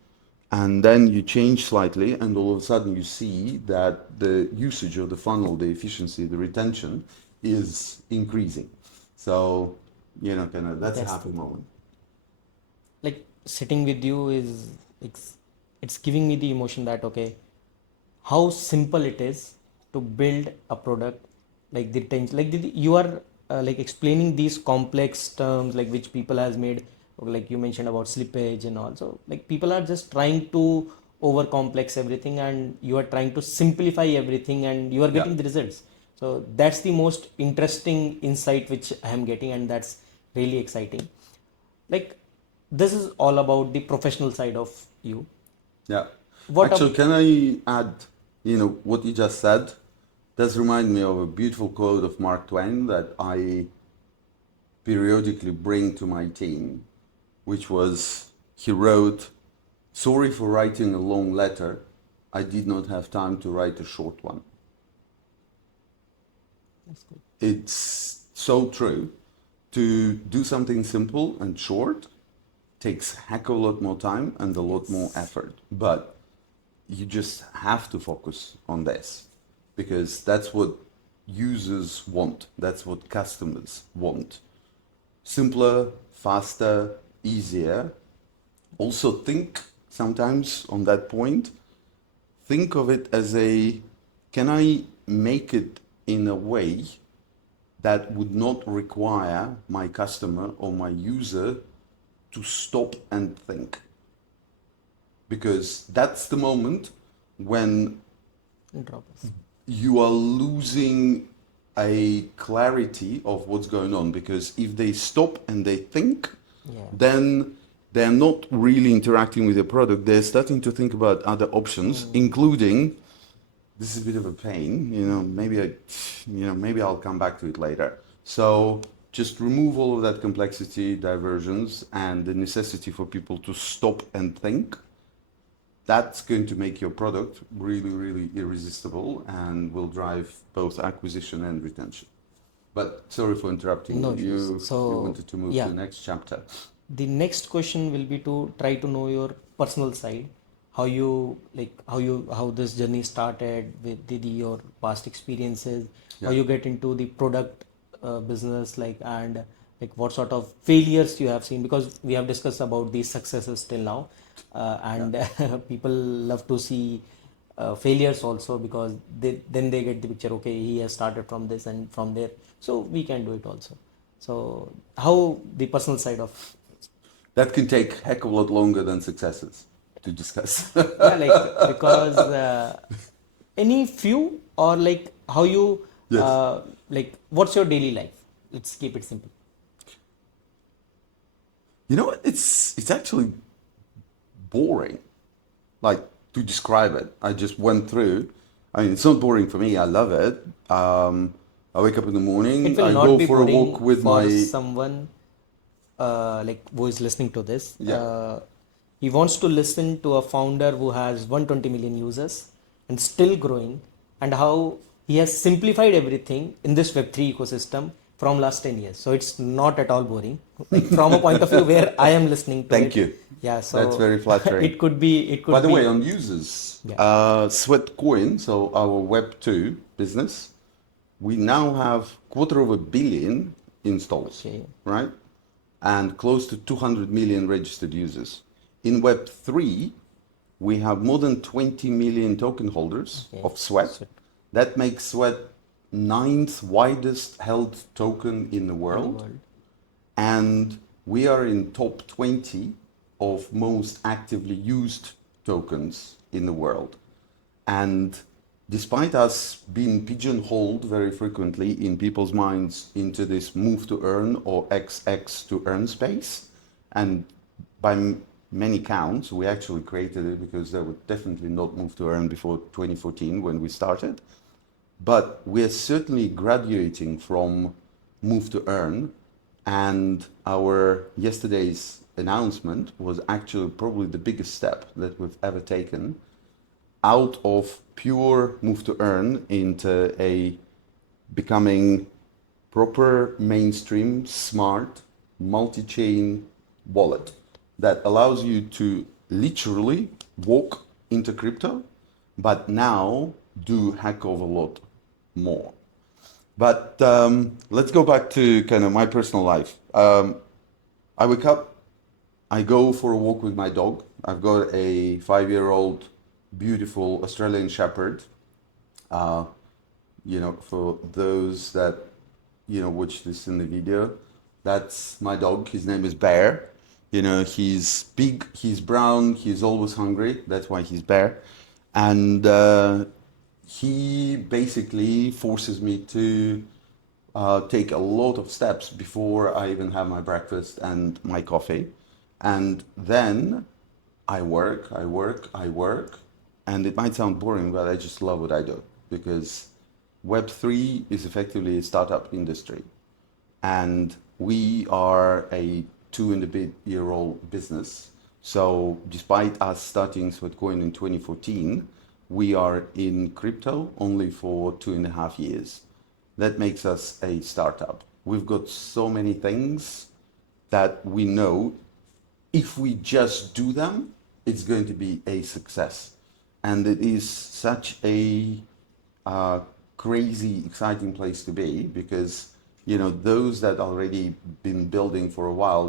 And then you change slightly, and all of a sudden you see that the usage of the funnel, the efficiency, the retention is increasing. So, kind of, that's a happy moment. Like sitting with you it's giving me the emotion that, okay, how simple it is to build a product like the tension, like you are like explaining these complex terms like which people has made, like you mentioned about slippage and also like people are just trying to over complex everything and you are trying to simplify everything and you are Yeah. getting the results. So that's the most interesting insight which I am getting, and that's really exciting. Like this is all about the professional side of you. Yeah. What Actually, up? can I add, what you just said? Does remind me of a beautiful quote of Mark Twain that I periodically bring to my team, which was he wrote, "Sorry for writing a long letter. I did not have time to write a short one." That's good. It's so true. To do something simple and short takes heck of a lot more time and a lot more Yes. effort. But you just have to focus on this because that's what users want. That's what customers want. Simpler, faster, easier. Also think sometimes on that point, think of it as can I make it in a way that would not require my customer or my user to stop and think? Because that's the moment when Drop us. you are losing a clarity of what's going on. Because if they stop and they think, Yeah. then they're not really interacting with your product. They're starting to think about other options, including this is a bit of a pain. Maybe I'll come back to it later. So just remove all of that complexity, diversions, and the necessity for people to stop and think. That's going to make your product really, really irresistible and will drive both acquisition and retention. But sorry for interrupting No you. issues. You So wanted to move to yeah, the next chapter. the next question will be to try to know your personal side, how you like how this journey started with your past experiences, how Yeah. you get into the product business, like, and like what sort of failures you have seen, because we have discussed about these successes till now, Yeah. and people love to see failures also, because then they get the picture, okay, he has started from this and from there, so we can do it also. So how the personal side of, That can take heck of a lot longer than successes to discuss. yeah, like because any few, or like how you Yes. like what's your daily life, let's keep it simple. You know what? It's actually boring. Like to describe it. I just went through. I mean, it's not boring for me. I love it. I wake up in the It morning. will I not go be for a walk boring with for my someone like who is listening to this. yeah. He wants to listen to a founder who has 120 million users and still growing, and how he has simplified everything in this Web3 ecosystem from last 10 years. So it's not at all boring. Like from a point of view where I am listening to Thank it. you. Yeah, That's so very flattering. it By could the way, be, on users, yeah. Sweatcoin, so our Web2 business, we now have quarter of a billion installs, Okay. right? And close to 200 million registered users. In Web3, we have more than 20 million token holders Okay. of Sweat. So That makes Sweat ninth widest held token in the in the world. world. And we are in top 20 of most actively used tokens in the world. And despite us being pigeonholed very frequently in people's minds into this move to earn or XX to earn space, and by many counts, we actually created it because there were definitely not move to earn before 2014 when we started. But we're certainly graduating from move to earn, and our yesterday's announcement was actually probably the biggest step that we've ever taken out of pure move to earn into a becoming proper mainstream smart multi-chain wallet that allows you to literally walk into crypto, but now do heck of a lot more. But let's go back to kind of my personal life. I wake up, I go for a walk with my dog. I've got a 5-year-old beautiful Australian Shepherd. for those that, watch this in the video, that's my dog. His name is Bear. He's big, he's brown, he's always hungry. That's why he's Bear. And he basically forces me to take a lot of steps before I even have my breakfast and my coffee. And then I work. And it might sound boring, but I just love what I do because Web3 is effectively a startup industry. And we are a 2 and a bit year old business. So despite us starting Sweatcoin in 2014, we are in crypto only for 2.5 years. That makes us a startup. We've got so many things that we know if we just do them, it's going to be a success. And it is such a uh, crazy, exciting place to be because, those that already been building for a while,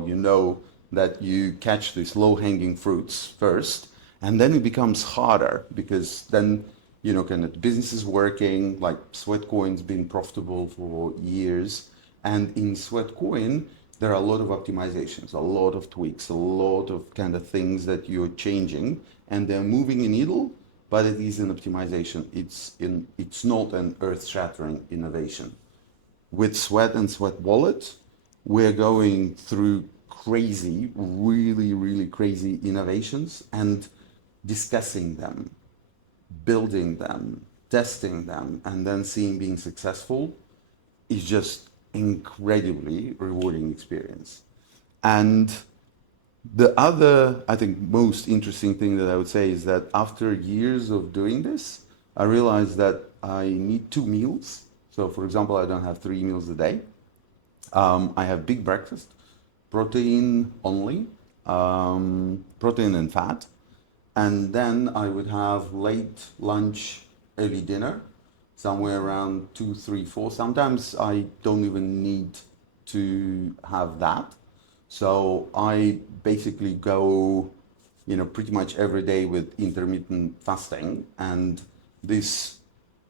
that you catch these low-hanging fruits first, and then it becomes harder because then, kind of business is working, like Sweatcoin's been profitable for years. And in Sweatcoin, there are a lot of optimizations, a lot of tweaks, a lot of kind of things that you're changing, and they're moving a needle, but it is an optimization. It's not an earth-shattering innovation. With Sweat and Sweat Wallet, we're going through crazy, really, really crazy innovations and discussing them, building them, testing them, and then seeing being successful is just incredibly rewarding experience. And the other, I think, most interesting thing that I would say is that after years of doing this, I realized that I need 2 meals. So, for example, I don't have 3 meals a day. I have big breakfast, protein only, protein and fat. And then I would have late lunch, early dinner, somewhere around 2, 3, 4. Sometimes I don't even need to have that. So I basically go, pretty much every day with intermittent fasting and this,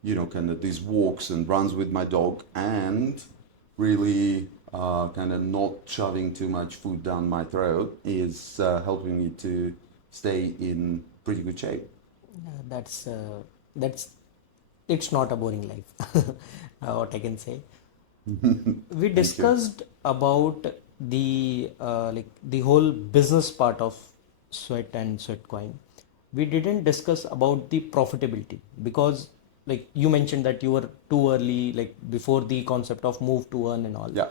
kind of these walks and runs with my dog and really kind of not shoving too much food down my throat is helping me to stay in pretty good shape. That's it's not a boring life. What I can say. We Thank you. discussed about the whole business part of Sweat and Sweatcoin. We didn't discuss about the profitability because like you mentioned that you were too early, like before the concept of move to earn and all. Yeah.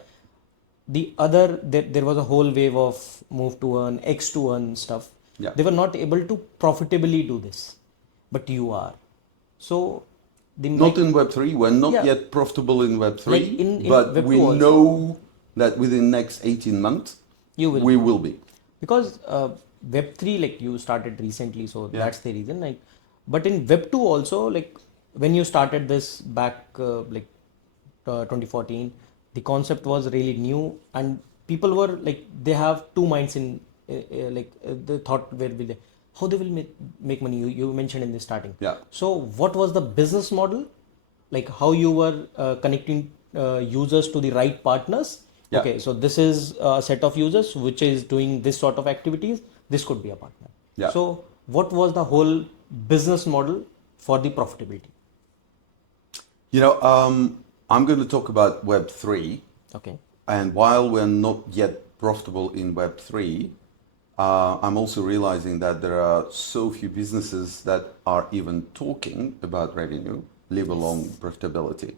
There was a whole wave of move to earn, X to earn stuff. Yeah. They were not able to profitably do this, but you are. So the Not like in Web3. We're not yeah, yet profitable in like Web3, in but Web we 2 also know that within the next 18 months, you will we be will be. because Web 3 like you started recently, so Yeah. that's the reason. Like, but in Web 2 also, like when you started this back 2014, the concept was really new and people were like they have two minds in the thought where will they how they will make money. You mentioned in the starting. Yeah. So what was the business model? Like how you were connecting users to the right partners. Yeah. Okay, so this is a set of users which is doing this sort of activities. This could be a partner. Yeah. So what was the whole business model for the profitability? I'm going to talk about Web3. Okay. And while we're not yet profitable in Web3, I'm also realizing that there are so few businesses that are even talking about revenue, leave alone Yes. profitability.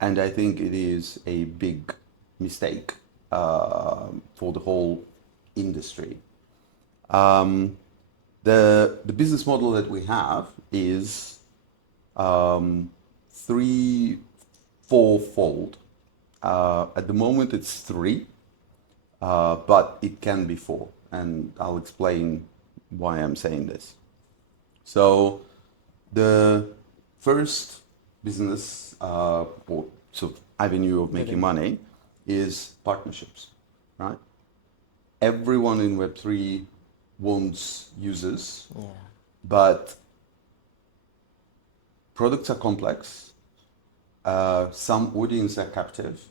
And I think it is a big mistake for the whole industry. Um, the business model that we have is three, fourfold. At the moment, it's three, but it can be four, and I'll explain why I'm saying this. So, the first business or sort of avenue of making money is partnerships, right? Everyone in Web3 wants users, Yeah. but products are complex, Some audience are captive,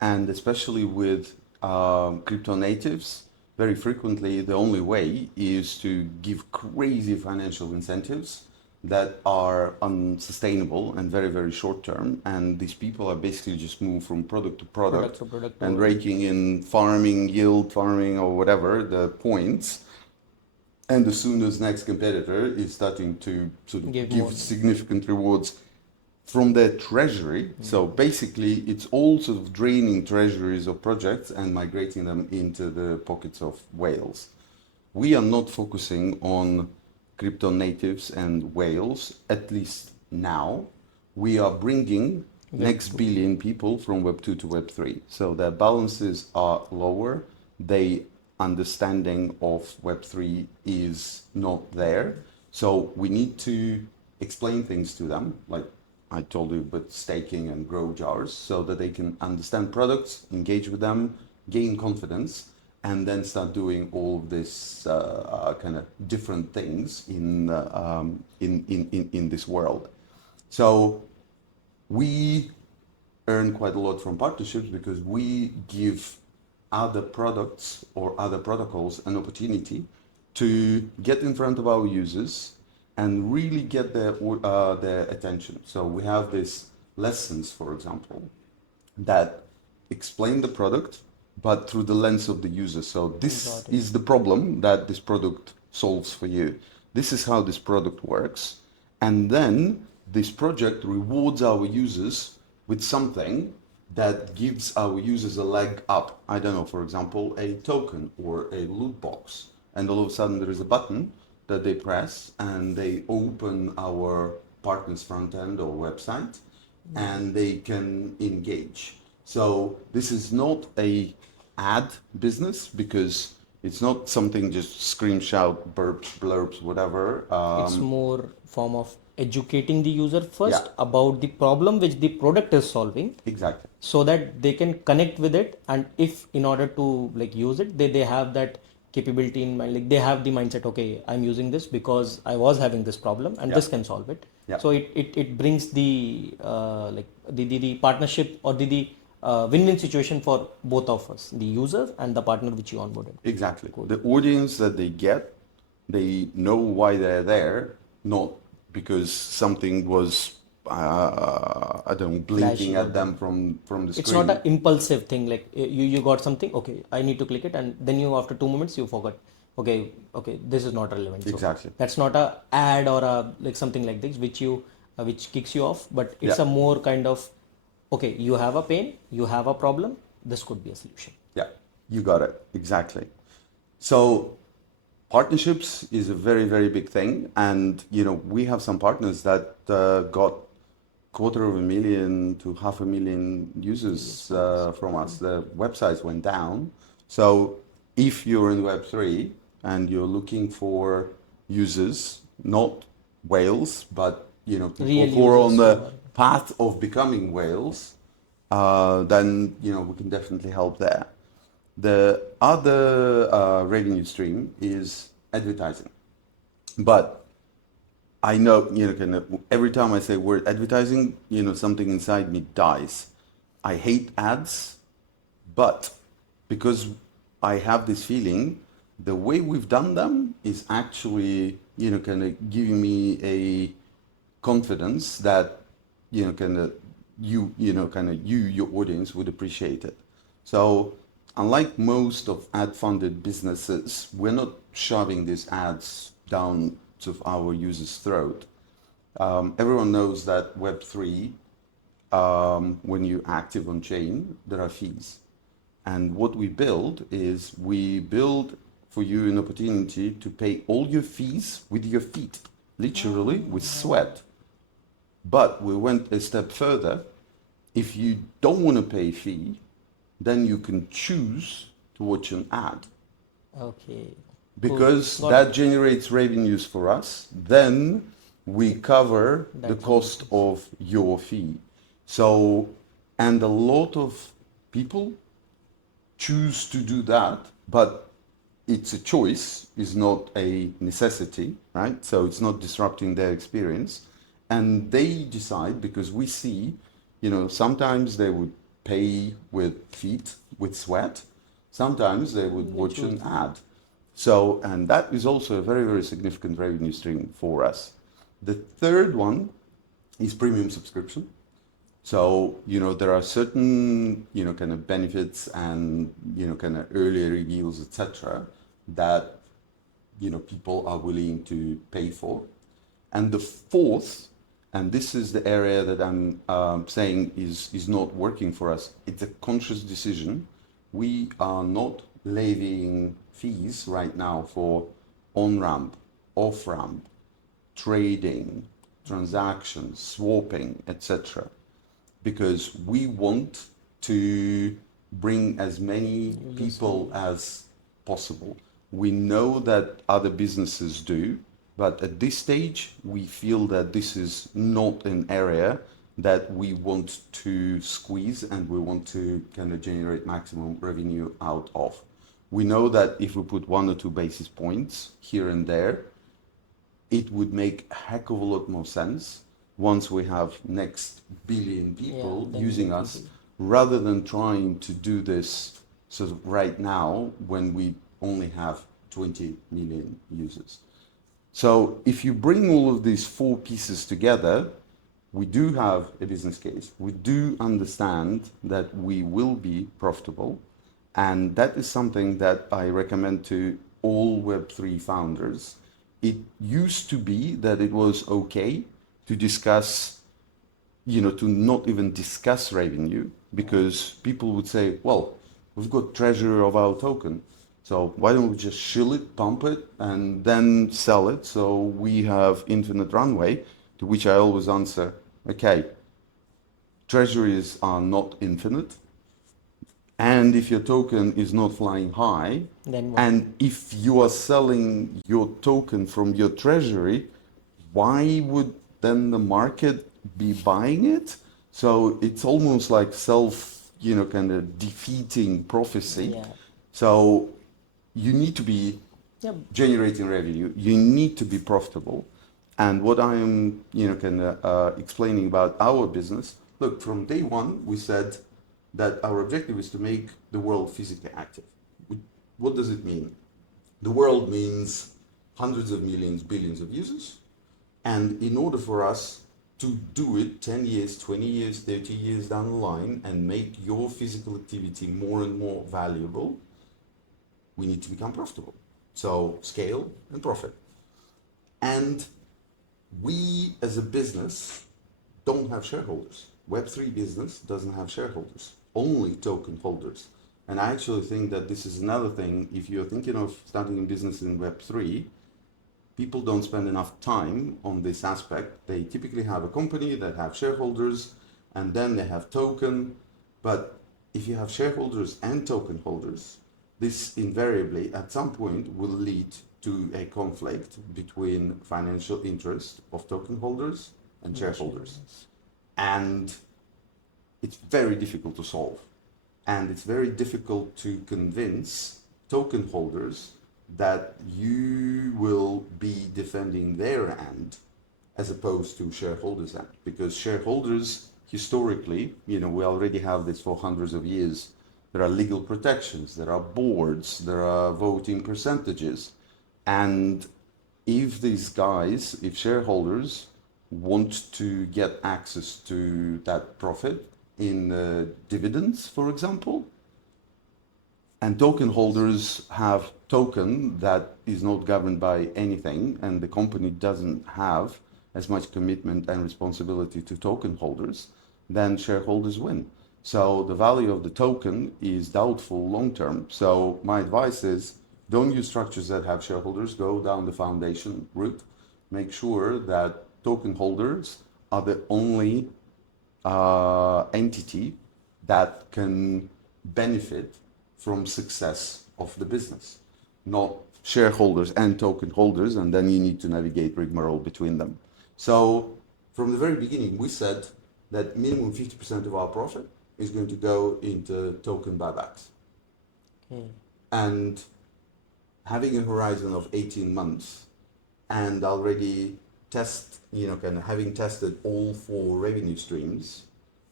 and especially with crypto natives, very frequently the only way is to give crazy financial incentives that are unsustainable and very, very short term. And these people are basically just move from product to Product product to product and to raking in farming, yield farming, or whatever the points. And as soon as next competitor is starting to sort of give give more. significant rewards from their treasury. So basically, it's all sort of draining treasuries of projects and migrating them into the pockets of whales. We are not focusing on crypto natives and whales, at least now. We are bringing next billion people from Web 2 to Web 3. So their balances are lower. They understanding of Web 3 is not there. So we need to explain things to them, like I told you about staking and grow jars, so that they can understand products, engage with them, gain confidence, and then start doing all of this kind of different things in this world. So we earn quite a lot from partnerships because we give other products or other protocols an opportunity to get in front of our users and really get their attention. So we have these lessons, for example, that explain the product, but through the lens of the user. So this is the problem that this product solves for you. This is how this product works. And then this project rewards our users with something that gives our users a leg up. I don't know, for example, a token or a loot box. And all of a sudden there is a button that they press and they open our partner's front end or website and they can engage. So this is not a ad business because it's not something just scream, shout, burps, blurbs, whatever. It's more form of educating the user first Yeah. about the problem which the product is solving, Exactly. so that they can connect with it, and if in order to like use it, they have that capability in mind, like they have the mindset, okay, I'm using this because I was having this problem and Yeah. this can solve it. Yeah. So it brings the like the partnership or the win-win situation for both of us, the user and the partner which you onboarded. Exactly. The audience that they get, they know why they're there, not because something was, I don't know, blinking Flashy or at them from the screen. It's not an impulsive thing, like you got something, okay, I need to click it, and then you after 2 minutes you forgot, okay, this is not relevant. So Exactly. that's not a ad or a like something like this which you which kicks you off, but it's Yeah. a more kind of, okay, you have a pain, you have a problem, this could be a solution. Yeah, you got it. Exactly. So partnerships is a very, very big thing. And, we have some partners that got 250,000 to 500,000 users from us. The websites went down. So if you're in Web3 and you're looking for users, not whales, but, people Real who are on users the who are- path of becoming whales, then, we can definitely help there. The other revenue stream is advertising. But I know, kind of every time I say word advertising, something inside me dies. I hate ads, but because I have this feeling, the way we've done them is actually, kind of giving me a confidence that, kind of your audience would appreciate it. So unlike most of ad-funded businesses, we're not shoving these ads down to our users' throat. Everyone knows that Web3, when you're active on chain, there are fees. And what we build is we build for you an opportunity to pay all your fees with your feet, literally with sweat. But we went a step further. If you don't want to pay a fee, then you can choose to watch an ad Okay, because Got that it. generates revenues for us. Then we cover the That cost of your fee. So, and a lot of people choose to do that, but it's a choice, is not a necessity, right? So it's not disrupting their experience. And they decide because we see sometimes they would pay with feet, with sweat. Sometimes they would watch an ad. So, and that is also a very, very significant revenue stream for us. The third one is premium subscription. So, there are certain, kind of benefits and, kind of earlier reveals, etc., that, people are willing to pay for. And the fourth, and this is the area that I'm saying is not working for us, it's a conscious decision. We are not levying fees right now for on-ramp, off-ramp, trading, transactions, swapping, etc., because we want to bring as many people as possible. We know that other businesses do, but at this stage, we feel that this is not an area that we want to squeeze and we want to kind of generate maximum revenue out of. We know that if we put 1 or 2 basis points here and there, it would make a heck of a lot more sense once we have next billion people using us, rather than trying to do this sort of right now when we only have 20 million users. So if you bring all of these 4 pieces together, we do have a business case. We do understand that we will be profitable. And that is something that I recommend to all Web3 founders. It used to be that it was okay to discuss, to not even discuss revenue, because people would say, well, we've got treasury of our token. So why don't we just shill it, pump it, and then sell it so we have infinite runway? To which I always answer, okay, treasuries are not infinite. And if your token is not flying high, and if you are selling your token from your treasury, why would then the market be buying it? So it's almost like kind of defeating prophecy. Yeah. So you need to be generating revenue. You need to be profitable. And what I am, kind of explaining about our business, look, from day one, we said that our objective is to make the world physically active. What does it mean? The world means hundreds of millions, billions of users. And in order for us to do it 10 years, 20 years, 30 years down the line and make your physical activity more and more valuable, we need to become profitable. So scale and profit. And we as a business don't have shareholders. Web3 business doesn't have shareholders, only token holders. And I actually think that this is another thing. If you're thinking of starting a business in Web3, people don't spend enough time on this aspect. They typically have a company that have shareholders and then they have token. But if you have shareholders and token holders, this invariably at some point will lead to a conflict between financial interest of token holders and shareholders. And it's very difficult to solve. And it's very difficult to convince token holders that you will be defending their end as opposed to shareholders' end. Because shareholders, historically, we already have this for hundreds of years. There are legal protections, there are boards, there are voting percentages. And if these guys, if shareholders want to get access to that profit in dividends, for example, and token holders have token that is not governed by anything, and the company doesn't have as much commitment and responsibility to token holders, then shareholders win. So the value of the token is doubtful long term. So my advice is don't use structures that have shareholders, go down the foundation route. Make sure that token holders are the only entity that can benefit from success of the business, not shareholders and token holders, and then you need to navigate rigmarole between them. So from the very beginning, we said that minimum 50% of our profit is going to go into token buybacks. And having a horizon of 18 months and already having tested all 4 revenue streams,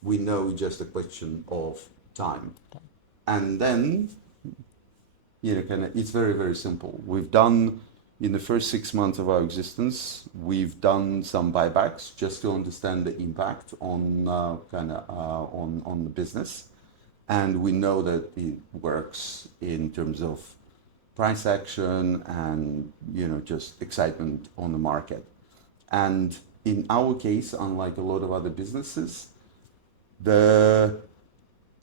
we know it's just a question of time. And then, it's very, very simple. We've done, in the first 6 months of our existence, we've done some buybacks just to understand the impact on on the business. And we know that it works in terms of price action and, just excitement on the market. And in our case, unlike a lot of other businesses, the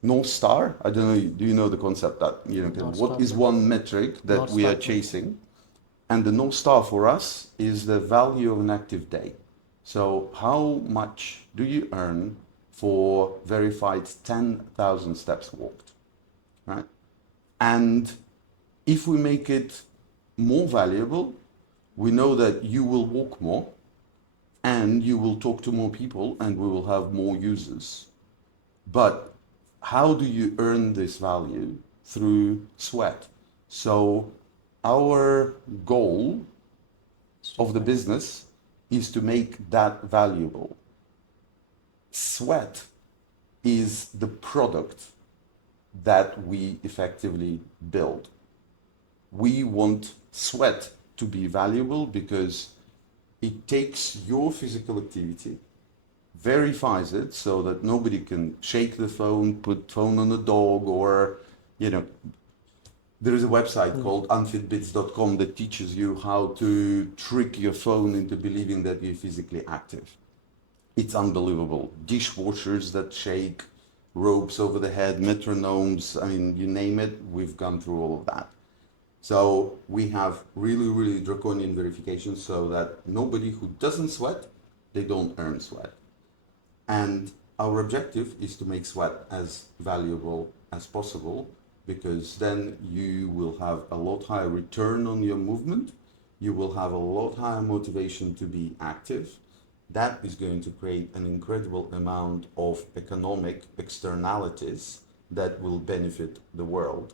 North Star, I don't know, do you know the concept that, what is one metric that North we are Star. chasing? And the North Star for us is the value of an active day. So how much do you earn for verified 10,000 steps walked, right? And if we make it more valuable, we know that you will walk more and you will talk to more people and we will have more users. But how do you earn this value? Through sweat. So our goal of the business is to make that valuable. Sweat is the product that we effectively build. We want sweat to be valuable because it takes your physical activity, verifies it so that nobody can shake the phone, put phone on a dog, or, there is a website called unfitbits.com that teaches you how to trick your phone into believing that you're physically active. It's unbelievable. Dishwashers that shake, ropes over the head, metronomes, I mean, you name it, we've gone through all of that. So we have really, really draconian verifications so that nobody who doesn't sweat, they don't earn sweat. And our objective is to make sweat as valuable as possible, because then you will have a lot higher return on your movement. You will have a lot higher motivation to be active. That is going to create an incredible amount of economic externalities that will benefit the world.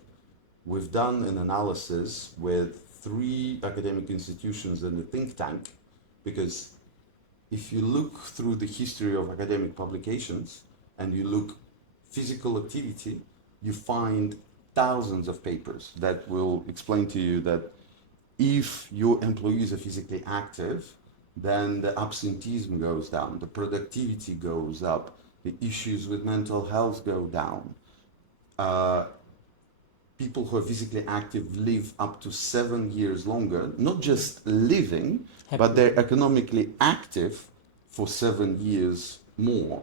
We've done an analysis with 3 academic institutions and a think tank, because if you look through the history of academic publications and you look physical activity, you find thousands of papers that will explain to you that if your employees are physically active, then the absenteeism goes down, the productivity goes up, the issues with mental health go down. People who are physically active live up to 7 years longer, not just living, but they're economically active for 7 years more,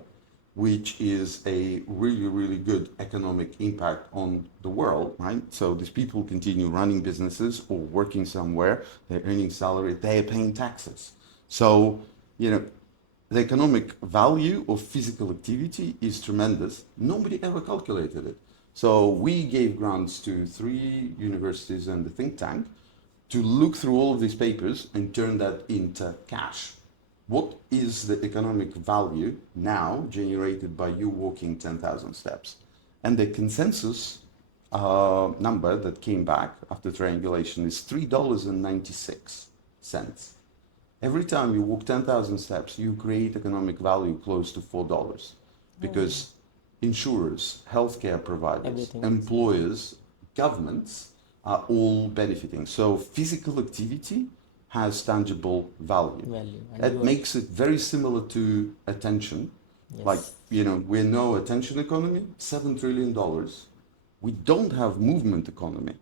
which is a really, really good economic impact on the world, right? So these people continue running businesses or working somewhere, they're earning salary, they're paying taxes. So, the economic value of physical activity is tremendous. Nobody ever calculated it. So we gave grants to 3 universities and the think tank to look through all of these papers and turn that into cash. What is the economic value now generated by you walking 10,000 steps? And the consensus number that came back after triangulation is $3.96. Every time you walk 10,000 steps, you create economic value close to $4, because insurers, healthcare providers, Everything. employers, governments are all benefiting. So physical activity has tangible value. And That makes it very similar to attention. Yes. Like, we know attention economy, $7 trillion. We don't have movement economy.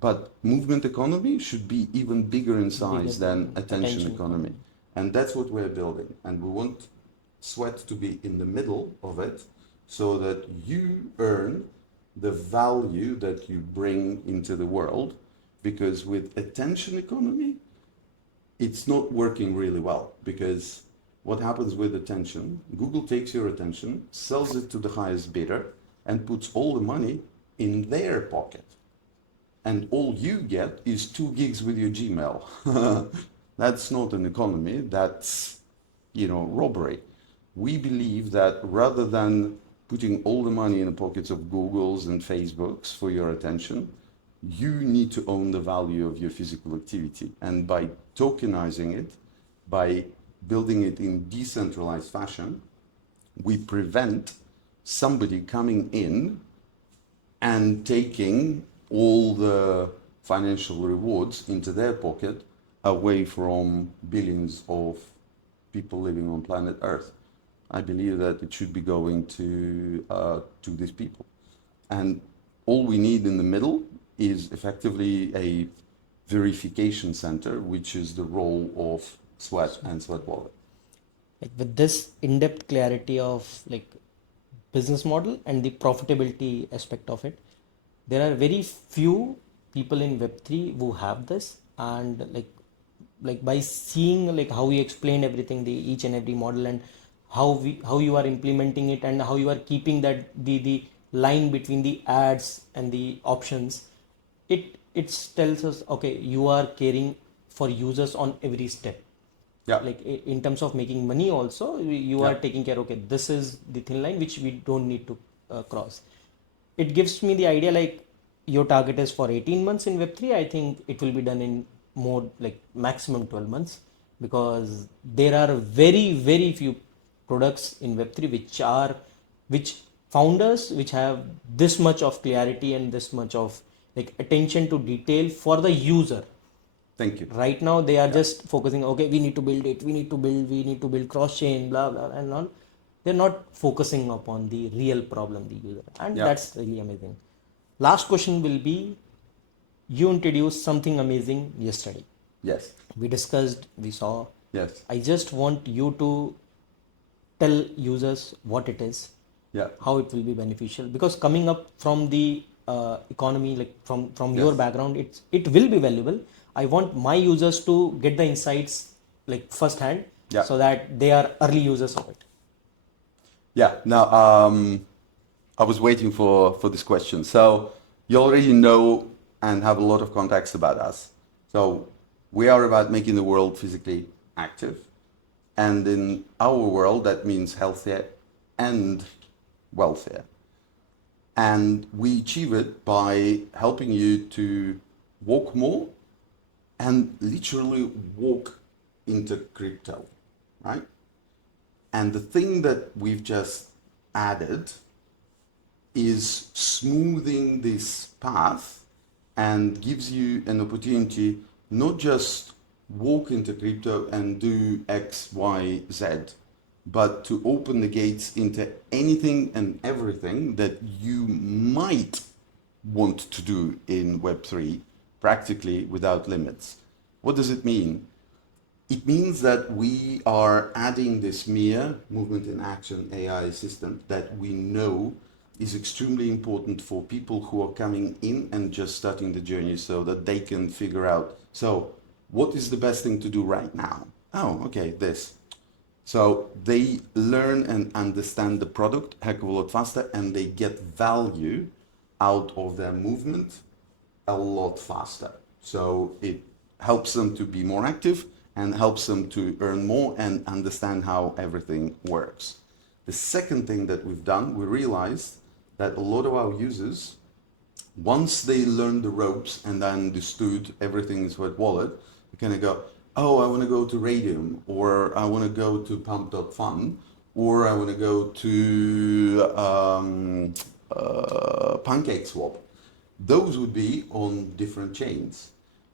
But movement economy should be even bigger in size than attention economy. And that's what we're building. And we want sweat to be in the middle of it so that you earn the value that you bring into the world. Because with attention economy, it's not working really well. Because what happens with attention, Google takes your attention, sells it to the highest bidder, and puts all the money in their pocket. And all you get is 2 gigs with your Gmail. That's not an economy, that's, robbery. We believe that rather than putting all the money in the pockets of Googles and Facebooks for your attention, you need to own the value of your physical activity. And by tokenizing it, by building it in decentralized fashion, we prevent somebody coming in and taking all the financial rewards into their pocket away from billions of people living on planet Earth. I believe that it should be going to these people. And all we need in the middle is effectively a verification center, which is the role of Sweat and Sweat Wallet. Like with this in-depth clarity of like business model and the profitability aspect of it, there are very few people in Web3 who have this. And like by seeing like how you explained everything, the each and every model, and how you are implementing it, and how you are keeping that the line between the ads and the options, it tells us, okay, you are caring for users on every step. Yeah. Like in terms of making money also, you are Yeah. taking care, okay, this is the thin line which we don't need to cross. It gives me the idea like your target is for 18 months in Web3. I think it will be done in more like maximum 12 months, because there are very few products in Web3 which founders which have this much of clarity and this much of like attention to detail for the user. Thank you. Right now they are just focusing, okay, we need to build it, we need to build cross chain, blah blah and all. They're not focusing upon the real problem, the user, and Yeah. that's really amazing. Last question will be, you introduced something amazing yesterday. Yes. We discussed, we saw. Yes. I just want you to tell users what it is, Yeah. how it will be beneficial, because coming up from the economy, like from your Yes. background, it will be valuable. I want my users to get the insights like firsthand, Yeah. so that they are early users of it. Yeah. Now, I was waiting for this question. So you already know and have a lot of context about us. So we are about making the world physically active. And in our world, that means healthier and wealthier. And we achieve it by helping you to walk more and literally walk into crypto, right? And the thing that we've just added is smoothing this path and gives you an opportunity not just walk into crypto and do X, Y, Z, but to open the gates into anything and everything that you might want to do in Web3 practically without limits. What does it mean? It means that we are adding this MIA, Movement in Action AI assistant, that we know is extremely important for people who are coming in and just starting the journey, so that they can figure out, so what is the best thing to do right now? Oh, okay, this. So they learn and understand the product a heck of a lot faster, and they get value out of their movement a lot faster. So it helps them to be more active and helps them to earn more and understand how everything works. The second thing that we've done, we realized that a lot of our users, once they learned the ropes and understood everything is with wallet, they kind of go, oh, I want to go to Radium, or I want to go to Pump.fun, or I want to go to PancakeSwap. Those would be on different chains.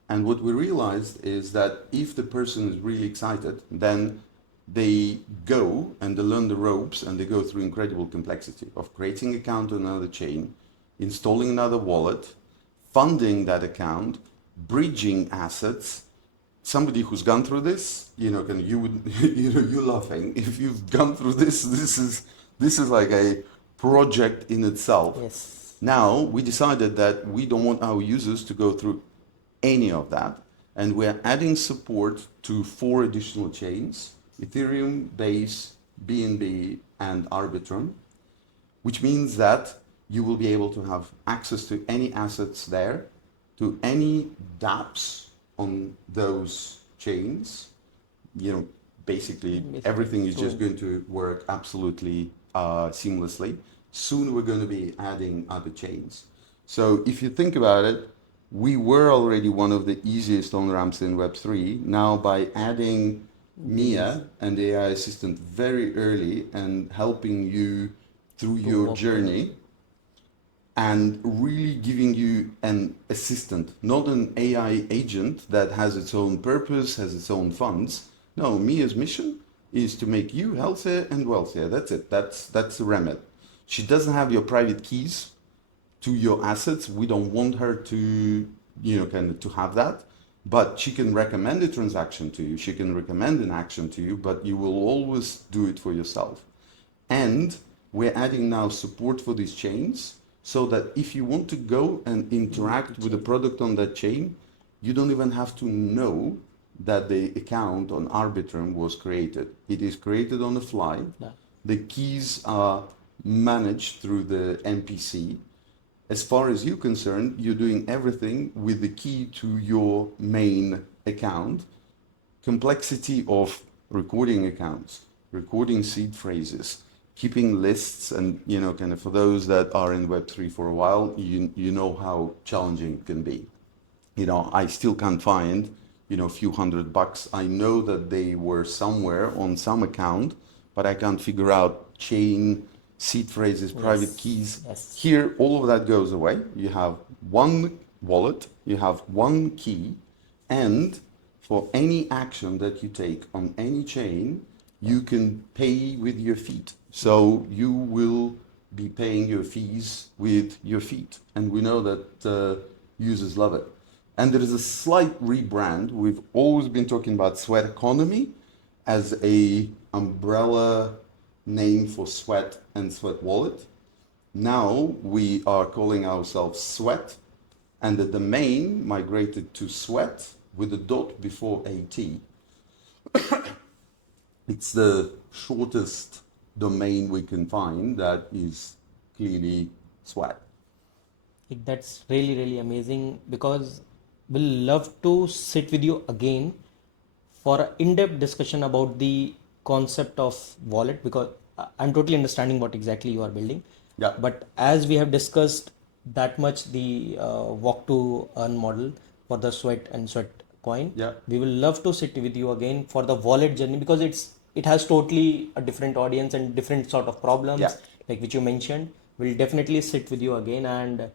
And what we realized is that if the person is really excited, then they go and they learn the ropes and they go through incredible complexity of creating an account on another chain, installing another wallet, funding that account, bridging assets. Somebody who's gone through this, you would, you're laughing. If you've gone through this, this is like a project in itself. Yes. Now we decided that we don't want our users to go through any of that, and we're adding support to 4 additional chains: Ethereum, Base, BNB, and Arbitrum, which means that you will be able to have access to any assets there, to any dApps on those chains. Basically everything is just going to work absolutely seamlessly. Soon we're going to be adding other chains. So if you think about it, we were already one of the easiest on-ramps in Web3. Now by adding Mia and the AI assistant very early and helping you through To your walk journey and really giving you an assistant, not an AI agent that has its own purpose, has its own funds. No, Mia's mission is to make you healthier and wealthier. That's it. That's the remit. She doesn't have your private keys to your assets. We don't want her to, kind of to have that. But she can recommend a transaction to you. She can recommend an action to you, but you will always do it for yourself. And we're adding now support for these chains so that if you want to go and interact with the product on that chain, you don't even have to know that the account on Arbitrum was created. It is created on the fly. Yeah. The keys are managed through the NPC. As far as you're concerned, you're doing everything with the key to your main account. Complexity of recording accounts, recording seed phrases, keeping lists, and kind of for those that are in Web3 for a while, you know how challenging it can be. I still can't find a few $100. I know that they were somewhere on some account, but I can't figure out chain, seed phrases, private keys. Yes. Here, all of that goes away. You have one wallet, you have one key, and for any action that you take on any chain, you can pay with your feet. So you will be paying your fees with your feet. And we know that users love it. And there is a slight rebrand. We've always been talking about Sweat Economy as a umbrella name for Sweat and Sweat Wallet. Now we are calling ourselves Sweat, and the domain migrated to Sweat with a dot before AT. It's the shortest domain we can find that is clearly Sweat. That's really, really amazing, because we'll love to sit with you again for an in-depth discussion about the concept of wallet, because I'm totally understanding what exactly you are building. Yeah. But as we have discussed that much, the walk to earn model for the Sweat and Sweat coin, Yeah. we will love to sit with you again for the wallet journey, because it has totally a different audience and different sort of problems, Yeah. like which you mentioned. We'll definitely sit with you again, and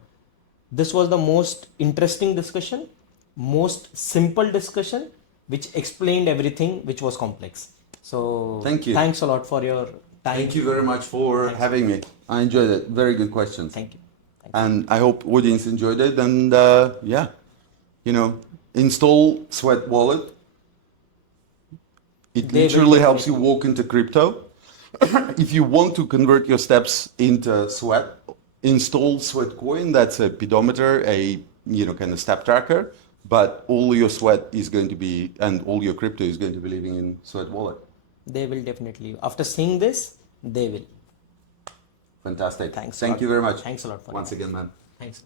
this was the most interesting discussion, most simple discussion, which explained everything which was complex. So Thank you. thanks a lot for your time. Thank you very much for having me. I enjoyed it. Very good questions. Thank you. And I hope audience enjoyed it. And install Sweat Wallet. It They will literally helps you definitely. walk into crypto. If you want to convert your steps into Sweat, install Sweatcoin. That's a pedometer, a kind of step tracker. But all your Sweat is going to be, and all your crypto is going to be living in Sweat Wallet. They will definitely. After seeing this, they will. Fantastic. Thanks a Thank lot. you very much. Thanks a lot for Once your time. again, man. Thanks.